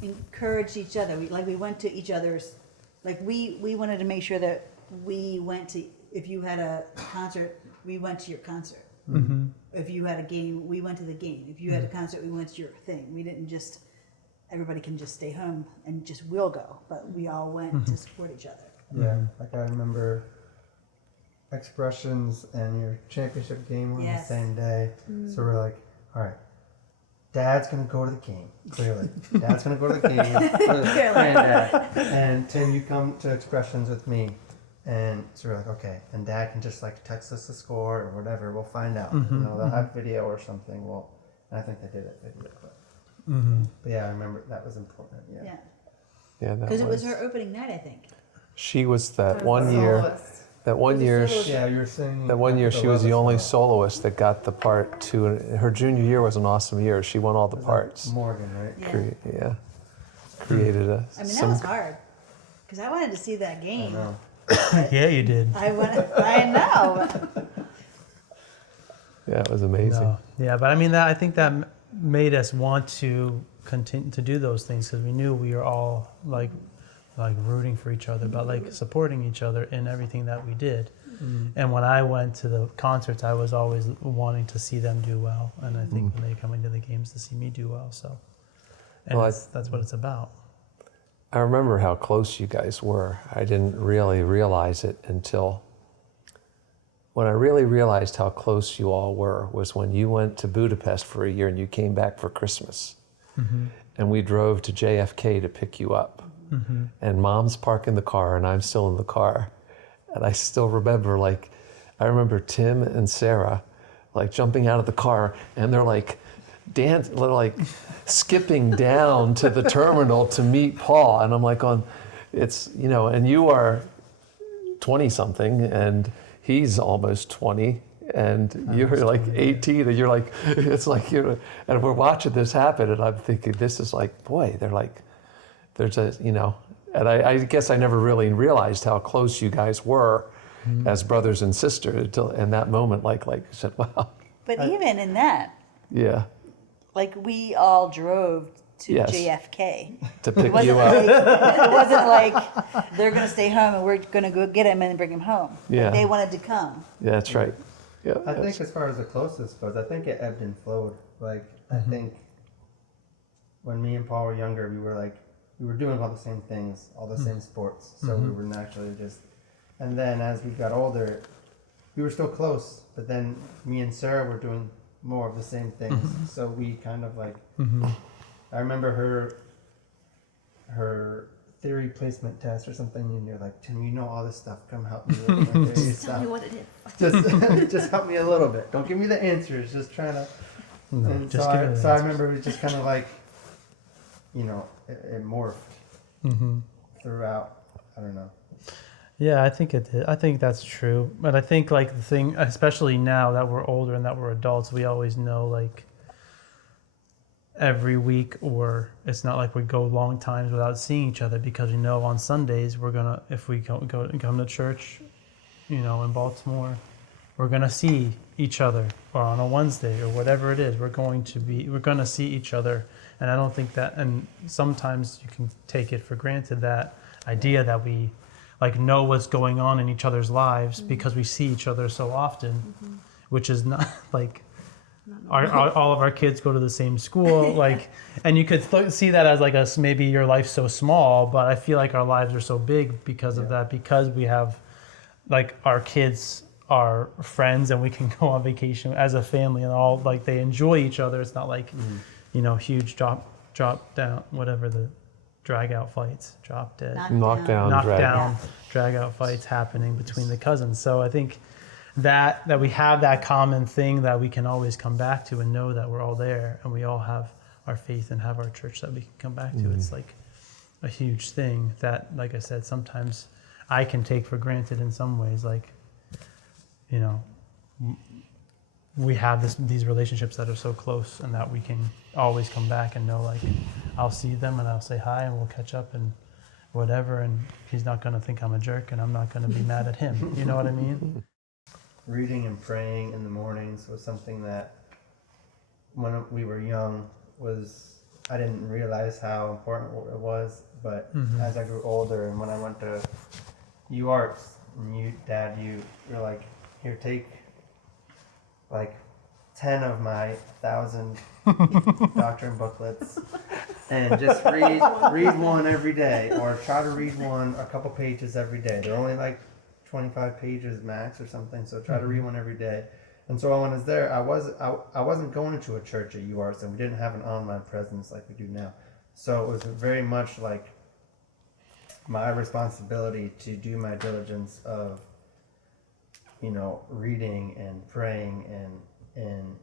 encouraged each other. We went to each other's. Like we wanted to make sure that we went to. If you had a concert, we went to your concert. If you had a game, we went to the game. If you had a concert, we went to your thing. We didn't just, everybody can just stay home and just we'll go, but we all went to support each other. Yeah, like I remember Expressions and your championship game were on the same day. So we're like, all right, Dad's going to go to the game, clearly. Dad's going to go to the game. And Tim, you come to Expressions with me. And so we're like, okay, and Dad can just like text us the score or whatever. We'll find out. You know, they'll have video or something. Well, and I think they did it video, but yeah, I remember that was important. Yeah, Because it was her opening night, I think. She was that one year. That one year, yeah, you were saying that one year she was the only soloist that got the part to. Her junior year was an awesome year. She won all the parts. Morgan, right? Yeah. Created a. I mean, that was hard because I wanted to see that game. I know. yeah, you did. I know. Yeah, it was amazing. No. Yeah, but I mean, I think that made us want to continue to do those things, because we knew we were all like rooting for each other, but like supporting each other in everything that we did. And when I went to the concerts, I was always wanting to see them do well, and I think when they come into the games to see me do well, so. And that's what it's about. I remember how close you guys were. I didn't really realize it until when I really realized how close you all were was when you went to Budapest for a year and you came back for Christmas. And we drove to JFK to pick you up. And Mom's parking the car and I'm still in the car. And I still remember, like, I remember Tim and Sarah like jumping out of the car and they're like, skipping down to the terminal to meet Paul, and I'm like, it's, you know, and you are 20 something and he's almost 20 and you're like 18 and you're like, it's like, and we're watching this happen and I'm thinking, this is like, boy, there's a, you know, and I guess I never really realized how close you guys were as brothers and sisters until in that moment, like I said, wow. But even in that, yeah. Like we all drove to JFK to pick you up. It wasn't like they're going to stay home and we're going to go get him and bring him home. Yeah. Like they wanted to come. Yeah, that's right. Yeah. I think as far as the closest goes, I think it ebbed and flowed. Like I think when me and Paul were younger, we were doing all the same things, all the same sports. So we were naturally just. And then as we got older, we were still close. But then me and Sarah were doing more of the same things. So we kind of like, I remember her theory placement test or something, and you're like, Tim, you know all this stuff. Come help me with my theory Just stuff. tell me what it is. Just help me a little bit. Don't give me the answers. Just trying to. No, And just so give me I, the so I answers. remember it was just kind of like, it morphed throughout. I don't know. Yeah, I think it did. I think that's true. But I think like the thing, especially now that we're older and that we're adults, we always know like every week, or it's not like we go long times without seeing each other, because we know on Sundays we're gonna, if we come to church, in Baltimore, we're gonna see each other, or on a Wednesday or whatever it is, we're gonna see each other. And I don't think that, and sometimes you can take it for granted, that idea that we like know what's going on in each other's lives because we see each other so often, which is not like all of our kids go to the same school, like, and you could see that as like maybe your life's so small, but I feel like our lives are so big because of that, because we have like our kids are friends and we can go on vacation as a family and all, like they enjoy each other. It's not like huge drop down, whatever the drag out fights, drop dead, Knockdown, drag out fights happening between the cousins. So I think that we have that common thing that we can always come back to and know that we're all there and we all have our faith and have our church that we can come back to. It's like a huge thing that, like I said, sometimes I can take for granted in some ways. Like, we have these relationships that are so close and that we can always come back and know, like, I'll see them and I'll say hi and we'll catch up and whatever, and he's not going to think I'm a jerk and I'm not going to be mad at him. You know what I mean? Reading and praying in the mornings was something that when we were young I didn't realize how important it was, but as I grew older and when I went to UArts, and Dad, you're like, here, take like 10 of my 1,000 doctrine booklets and just read one every day, or try to read one a couple pages every day. They're only like 25 pages max or something, so try to read one every day. And so when I was there, I wasn't going to a church at UArts, and we didn't have an online presence like we do now. So it was very much like my responsibility to do my diligence of reading and praying and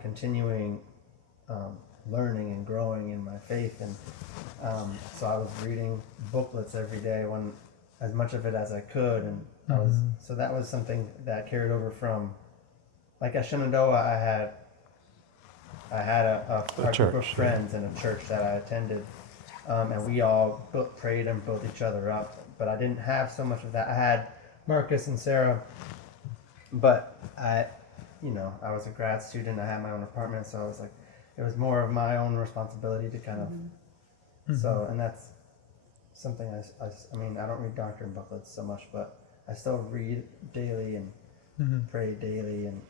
continuing learning and growing in my faith. And so I was reading booklets every day, as much of it as I could, and so that was something that carried over from, like at Shenandoah, I had a group of friends in a church that I attended, and we all prayed and built each other up. But I didn't have so much of that. I had Marcus and Sarah, but I was a grad student. I had my own apartment, so I was like, it was more of my own responsibility to kind of. So, and that's something I mean, I don't read doctrine booklets so much, but I still read daily and pray daily, and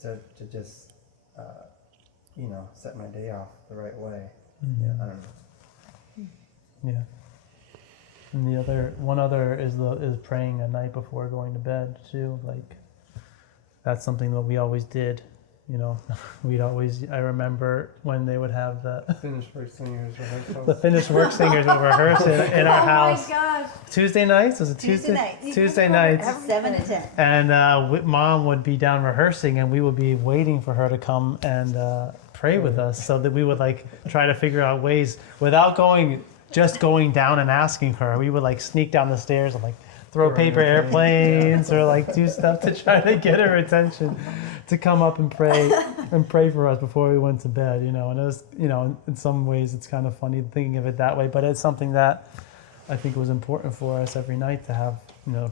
to just set my day off the right way. Yeah, I don't know. Yeah. And one other is praying at night before going to bed too. Like, that's something that we always did. I remember when they would have the Finished work singers rehearsal. the finished work singers would rehearse in our house. Oh my gosh. Tuesday nights? Was it Tuesday nights. Tuesday nights. 7 to 10. And Mom would be down rehearsing, and we would be waiting for her to come and pray with us, so that we would like try to figure out ways without going down and asking her. We would like sneak down the stairs and like throw paper airplanes or like do stuff to try to get her attention to come up and pray for us before we went to bed. And it was, in some ways it's kind of funny thinking of it that way, but it's something that I think was important for us every night to have,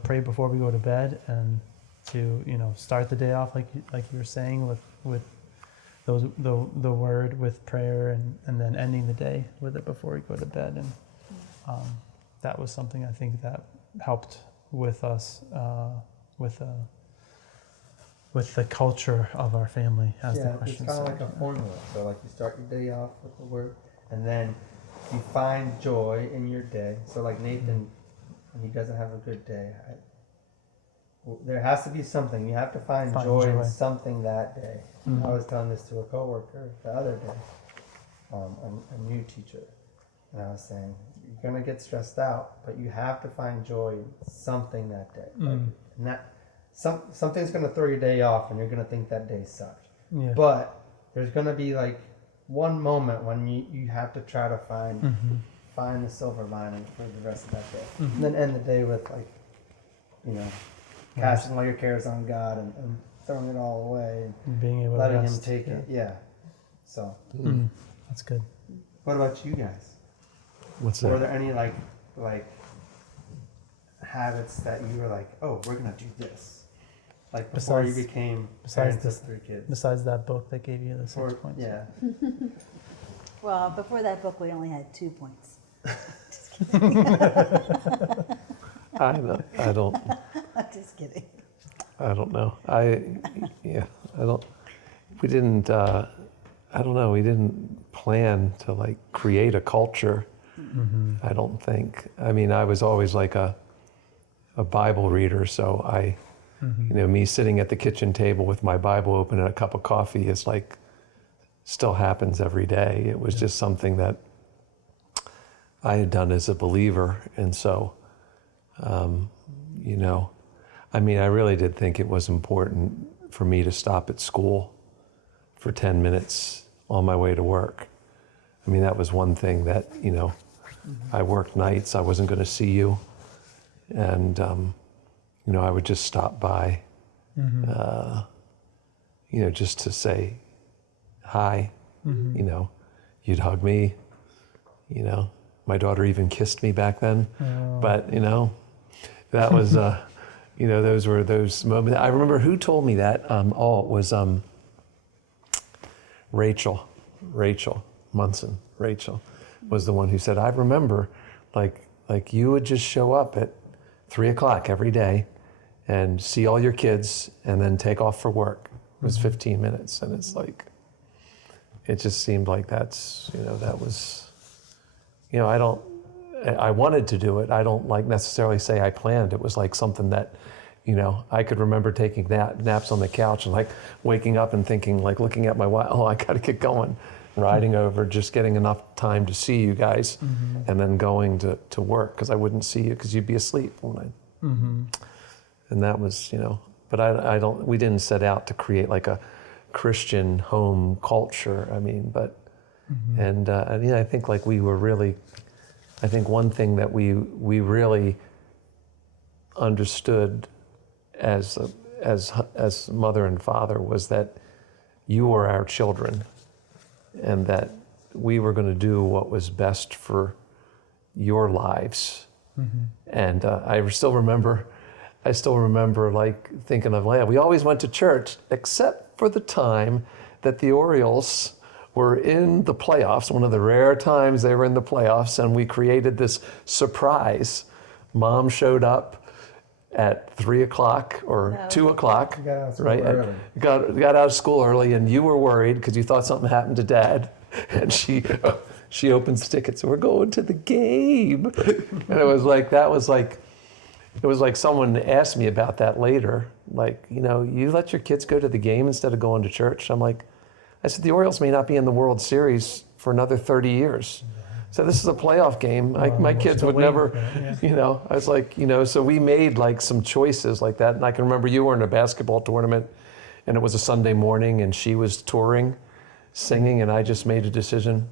pray before we go to bed, and to, start the day off like you were saying with the word, with prayer, and then ending the day with it before we go to bed. And that was something I think that helped with us, with the culture of our family, as the question it's kind of said. like a formula. So like you start your day off with the word, and then you find joy in your day. So like Nathan, when he doesn't have a good day, there has to be something. You have to find joy in something that day. I was telling this to a coworker the other day, a new teacher, And I was saying, you're gonna get stressed out, but you have to find joy in something that day. Like, and that something's gonna throw your day off, and you're gonna think that day sucked. Yeah. But there's gonna be like one moment when you have to try to find the silver lining for the rest of that day, and then end the day with like, casting all your cares on God and throwing it all away And being able and letting to Him rest. take it. Yeah. So, That's good. what about you guys? What's Were that? there any like habits that you were like, oh, we're gonna do this, like before you became parents of 3 kids? Besides that book that gave you the 6 Or- points. Yeah. Well, before that book, we only had 2 points. I don't. I'm just kidding. I don't know. We didn't, I don't know, we didn't plan to like create a culture. I don't think. I mean, I was always like a Bible reader, so me sitting at the kitchen table with my Bible open and a cup of coffee is like, still happens every day. It was just something that I had done as a believer. And so, I mean, I really did think it was important for me to stop at school for 10 minutes on my way to work. I mean, that was one thing that, I worked nights, I wasn't going to see you. And, I would just stop by, just to say hi. You'd hug me. My daughter even kissed me back then. Oh. But, that was, those were those moments. I remember who told me that. It was Rachel Munson. Rachel was the one who said, I remember like you would just show up at 3:00 every day and see all your kids and then take off for work. It was 15 minutes. And it's like, it just seemed like that's, that was, I wanted to do it. I don't like necessarily say I planned. It was like something that, I could remember taking naps on the couch and like waking up and thinking, like looking at my watch, I got to get going, riding over, just getting enough time to see you guys and then going to work because I wouldn't see you because you'd be asleep when I, and that was, but we didn't set out to create like a Christian home culture. I mean, but, and I think like we were really, I think one thing that we really understood as mother and father was that you were our children and that we were going to do what was best for your lives. And I still remember like thinking of, we always went to church except for the time that the Orioles were in the playoffs, one of the rare times they were in the playoffs, and we created this surprise. Mom showed up at 3:00 or 2:00, You got out of school right? early. Got out of school early, and you were worried because you thought something happened to Dad, and she opens tickets. We're going to the game, and it was like someone asked me about that later. Like, you let your kids go to the game instead of going to church. I said, the Orioles may not be in the World Series for another 30 years. So this is a playoff game. My kids would never, I was like, so we made like some choices like that. And I can remember you were in a basketball tournament and it was a Sunday morning and she was touring, singing, and I just made a decision.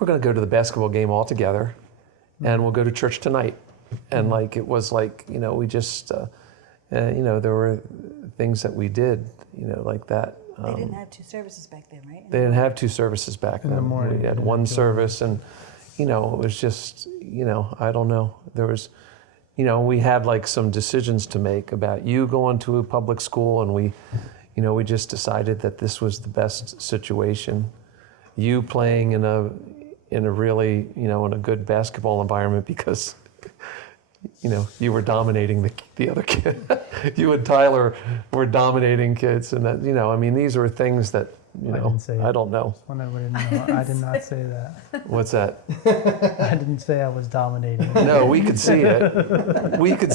We're going to go to the basketball game all together and we'll go to church tonight. And like, it was like, we just, there were things that we did, like that. They didn't have 2 services back then, right? They didn't have 2 services back then. In the morning, We had they one had 2. service, and it was just, I don't know. There was, we had like some decisions to make about you going to a public school, and we just decided that this was the best situation. You playing in a really, in a good basketball environment because you were dominating the other kid. You and Tyler were dominating kids, and that, these were things that, didn't say I it. don't know. When I didn't know. I did not say that. What's that? I didn't say I was dominating. No, we could see it. We could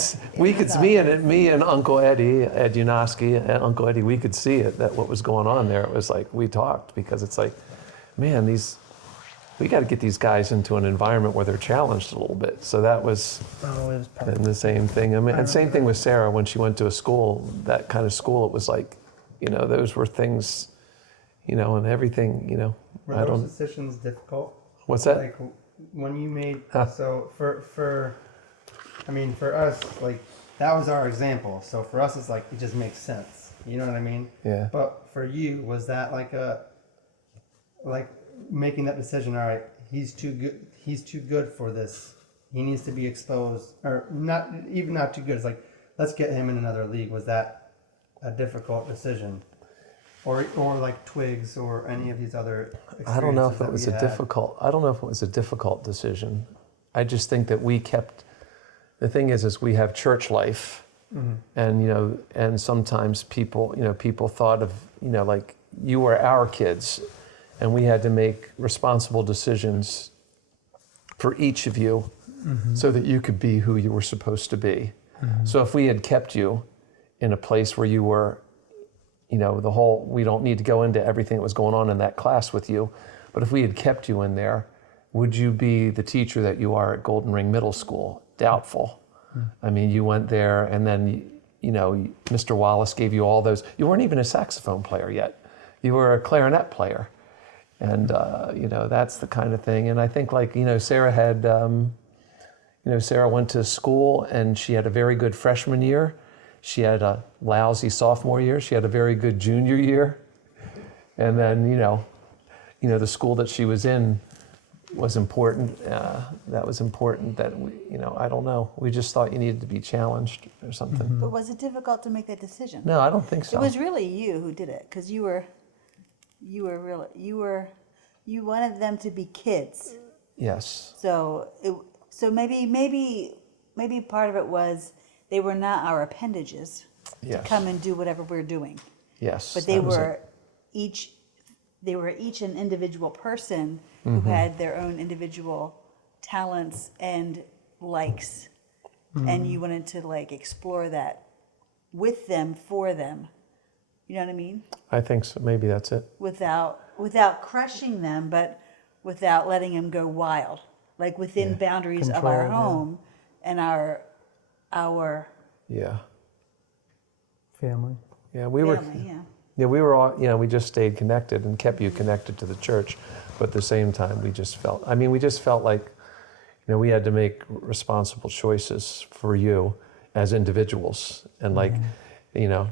me and Uncle Eddie, Ed Yunoski, and Uncle Eddie, we could see it, that what was going on there. It was like, we talked because it's like, man, these we got to get these guys into an environment where they're challenged a little bit. So that was, and the same thing. I mean, and same thing with Sarah when she went to a school, that kind of school. It was like, those were things, and everything, Were those decisions difficult? What's that? Like when you made so for us, like that was our example. So for us, it's like it just makes sense. You know what I mean? Yeah. But for you, was that like making that decision? All right, he's too good. He's too good for this. He needs to be exposed, or not too good. It's like, let's get him in another league. Was that a difficult decision? Or like Twigs or any of these other experiences? I don't know if it was a difficult decision. I just think that we kept, the thing is we have church life, and and sometimes people thought of, like you were our kids, and we had to make responsible decisions for each of you, so that you could be who you were supposed to be. So if we had kept you in a place where you were, we don't need to go into everything that was going on in that class with you, but if we had kept you in there, would you be the teacher that you are at Golden Ring Middle School? Doubtful. I mean, you went there and then, Mr. Wallace gave you all those. You weren't even a saxophone player yet. You were a clarinet player. And, that's the kind of thing. And I think Sarah had, Sarah went to school and she had a very good freshman year. She had a lousy sophomore year. She had a very good junior year. And then, the school that she was in was important. That was important that we, I don't know. We just thought you needed to be challenged or something. But was it difficult to make that decision? No, I don't think so. It was really you who did it, because you wanted them to be kids. Yes. So maybe part of it was they were not our appendages to come and do whatever we're doing. Yes. But they were each an individual person who had their own individual talents and likes, and you wanted to explore that with them, for them. You know what I mean? I think so. Maybe that's it. Without crushing them, but without letting them go wild, within boundaries of our home and our family. Yeah, we were all, we just stayed connected and kept you connected to the church, but at the same time we just felt like we had to make responsible choices for you as individuals, and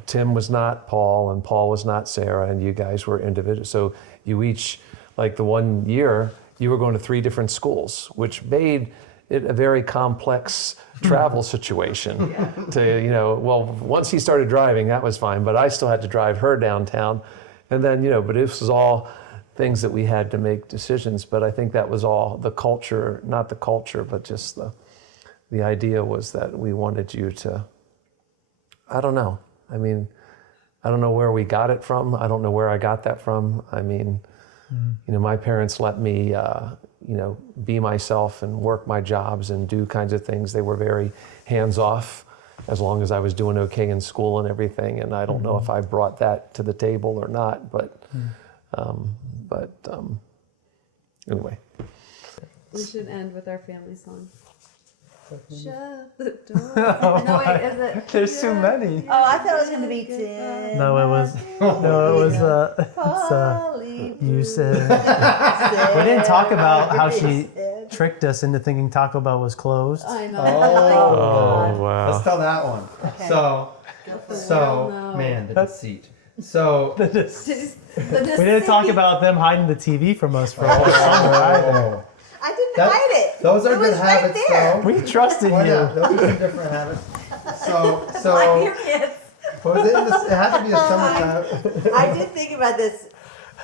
Tim was not Paul and Paul was not Sarah, and you guys were individuals. So you each, the one year, you were going to 3 different schools, which made it a very complex travel situation. Once he started driving, that was fine, but I still had to drive her downtown. And then, but this was all things that we had to make decisions. But I think that was all the culture, not the culture, but just the idea was that we wanted you to, I don't know. I mean, I don't know where we got it from. I don't know where I got that from. I mean, my parents let me, be myself and work my jobs and do kinds of things. They were very hands-off as long as I was doing okay in school and everything. And I don't know if I brought that to the table or not, but anyway. We should end with our family song. Shut the door. No, wait, is it? There's too many. Oh, I thought it was going to be Tim. No, it was. You said. We didn't talk about how she tricked us into thinking Taco Bell was closed. I know. Oh, wow. Let's tell that one. Okay. So man, the deceit. So The We didn't talk about them hiding the TV from us for a whole summer either. I didn't hide it. Those are It good was right habits, there. though. We trusted Well, yeah, you. those are some different habits. Like So your kids. was it? It had to be the summertime. I did think about this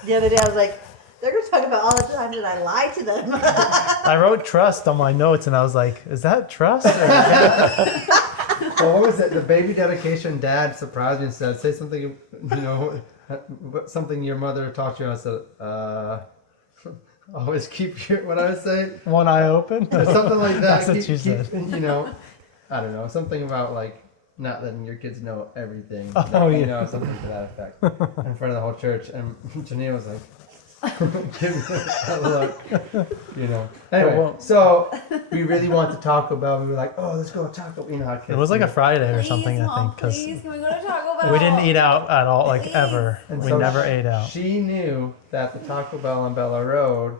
the other day. I was like, they're going to talk about all the times that I lied to them. I wrote trust on my notes and I was like, is that trust? Or is that... Well, what was it? The baby dedication. Dad surprised me and said, "Say something." Something your mother taught you. I said, "Always keep your." What I was saying. One eye open? Or something like that. That's what you said. I don't know, something about not letting your kids know everything. Oh, yeah. Something to that effect in front of the whole church. And Janine was like, Give me a look. You know. Anyway, so we really want to Taco Bell. We were like, oh, let's go to Taco Bell. You know how kids It was like a do. Friday or Please, something, I Mom, think, because please, can we go to Taco Bell? we didn't eat out at all, like Please. ever. And We so never ate out. She knew that the Taco Bell on Bella Road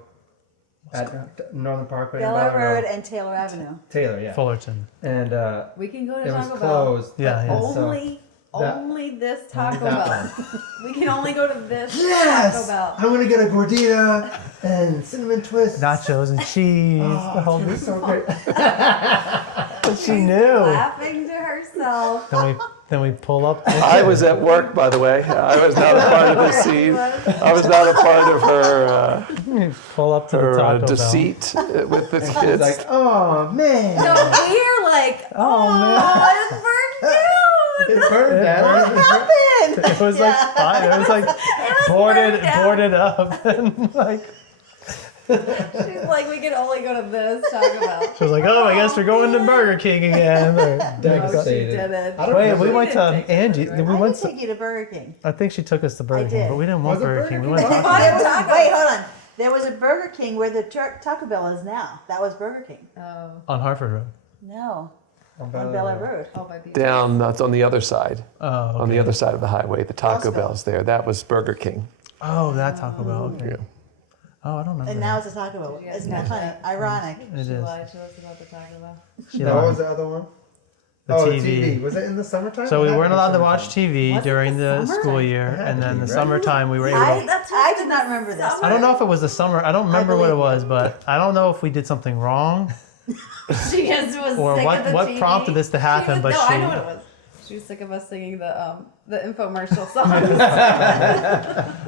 at Northern Parkway and Bella Bella Road Road. and Taylor Avenue. Taylor, yeah. Fullerton. And We can go to it was Taco Bell. closed. Yeah, But yeah. And so- only this Taco that Bell. We can only go to this Taco Yes! Bell. I'm gonna get a gordita and cinnamon twist. Nachos and cheese. the whole It was so great. she knew. Laughing to herself. Then we pull up. I was at work, by the way. I was not a part of the scene. I was not a part of her We pull up to the her Taco Bell. deceit with the It's kids. like, oh man. So we're like, Oh, man. it's burned down. It burned down. It was like fire. It was like burned down. boarded up and like She's like, we can only go to this Taco Bell. she was like, oh, I guess we're going to Burger King again. Or, No, she Devastated. didn't. I don't wait, know. we went to didn't take Angie. us, We right? I went. did take you to Burger King. I think she took us to Burger I King, did. but we didn't want Was it Burger Burger King. We King? went. Oh, Taco There was, Tacos. wait, hold on. There was a Burger King where the Taco Bell is now. That was Burger King. Oh, on Hartford Road. No, On on Bella Road. oh, by beach. Down, that's on the other side. Oh, On the okay. other side of the highway, the Taco Costco. Bell's there. That was Burger King. Oh, that Taco Bell. Okay. Yeah. Oh, I don't remember. And now it's a Taco Bell. Did you guys Isn't catch that funny? that? Ironic. It She is. lied to us about the Taco Bell. She Now, what lied. was the other one? The oh, TV. the TV. Was it in the summertime? So What we happened weren't in allowed to summertime? watch TV Was it during the the summer? school year, It had and to then be, the right? summertime we were able. I, to... I did not remember this. I don't know if it was the summer. I don't remember what it believe was, but I don't know if we did something wrong. She just was Or sick what- of the what TV. prompted this to happen, but no, she- I know what it was. She was sick of us singing the infomercial songs.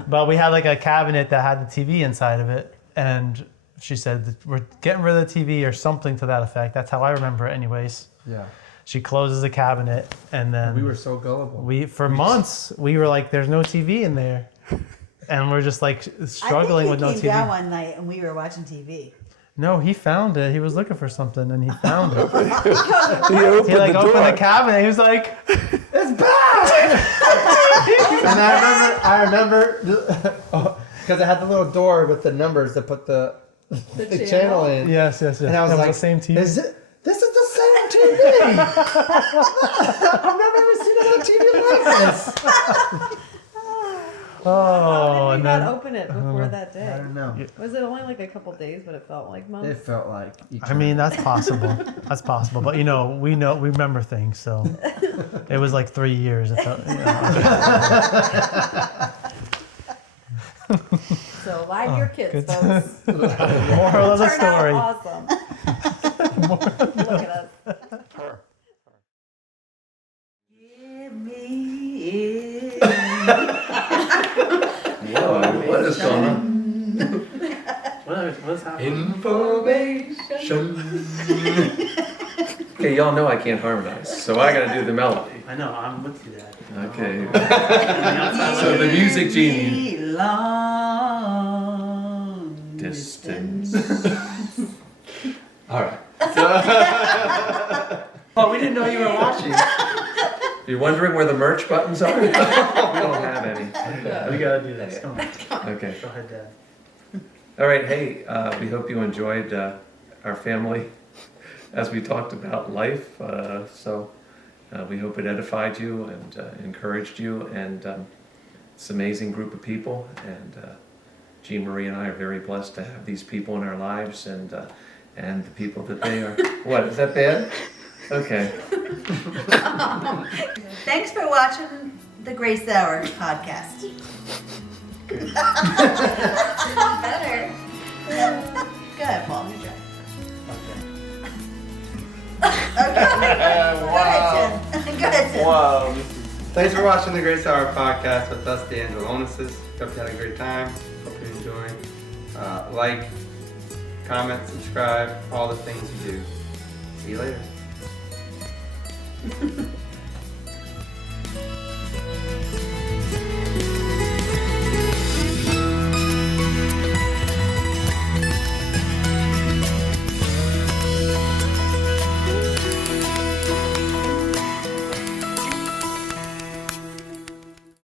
But we had like a cabinet that had the TV inside of it, and she said that we're getting rid of the TV or something to that effect. That's how I remember it, anyways. Yeah. She closes the cabinet, and then We were so gullible. for months we were like, "There's no TV in there," and we're just like struggling with no I think he came down TV. one night and we were watching TV. No, he found it. He was looking for something, and he found it. He opened He like the opened door. the cabinet. He was like, It's back! And I remember, because it had the little door with the numbers that put the channel in. "Yes, yes, yes." And I was That like, the same TV. This is the same TV! I've never ever seen another TV like this. Oh, How did and we not then open it before that day? I don't know. Was it only like a couple days, but it felt like months? It felt like. I mean, that's possible. That's possible. But we remember things. So it was like 3 years. It felt, So lie to your kids, good. folks. Moral of the Turned out story. awesome. Look at us. Give me Whoa, what is going on? What's happening? Information. Okay, y'all know I can't harmonize, so I gotta do the melody. I know. I'm with you, Dad. Okay. So the music genie. long Distance. All right. Oh, we didn't know you were watching. You're wondering where the merch buttons are? We don't have any. We gotta do this. Come on. Okay. Go ahead, Dad. All right. Hey, we hope you enjoyed our family as we talked about life. We hope it edified you and encouraged you. And it's an amazing group of people. And Jean Marie and I are very blessed to have these people in our lives and the people that they are. What, is that bad? Okay. Thanks for watching the Grace Hour podcast. Better. Go ahead, Paul. You try. Wow. Go ahead, Tim. Wow. Thanks for watching the Grace Hour podcast with us, the Andrulonises. Hope you had a great time. Hope you enjoyed. Like, comment, subscribe, all the things you do. See you later.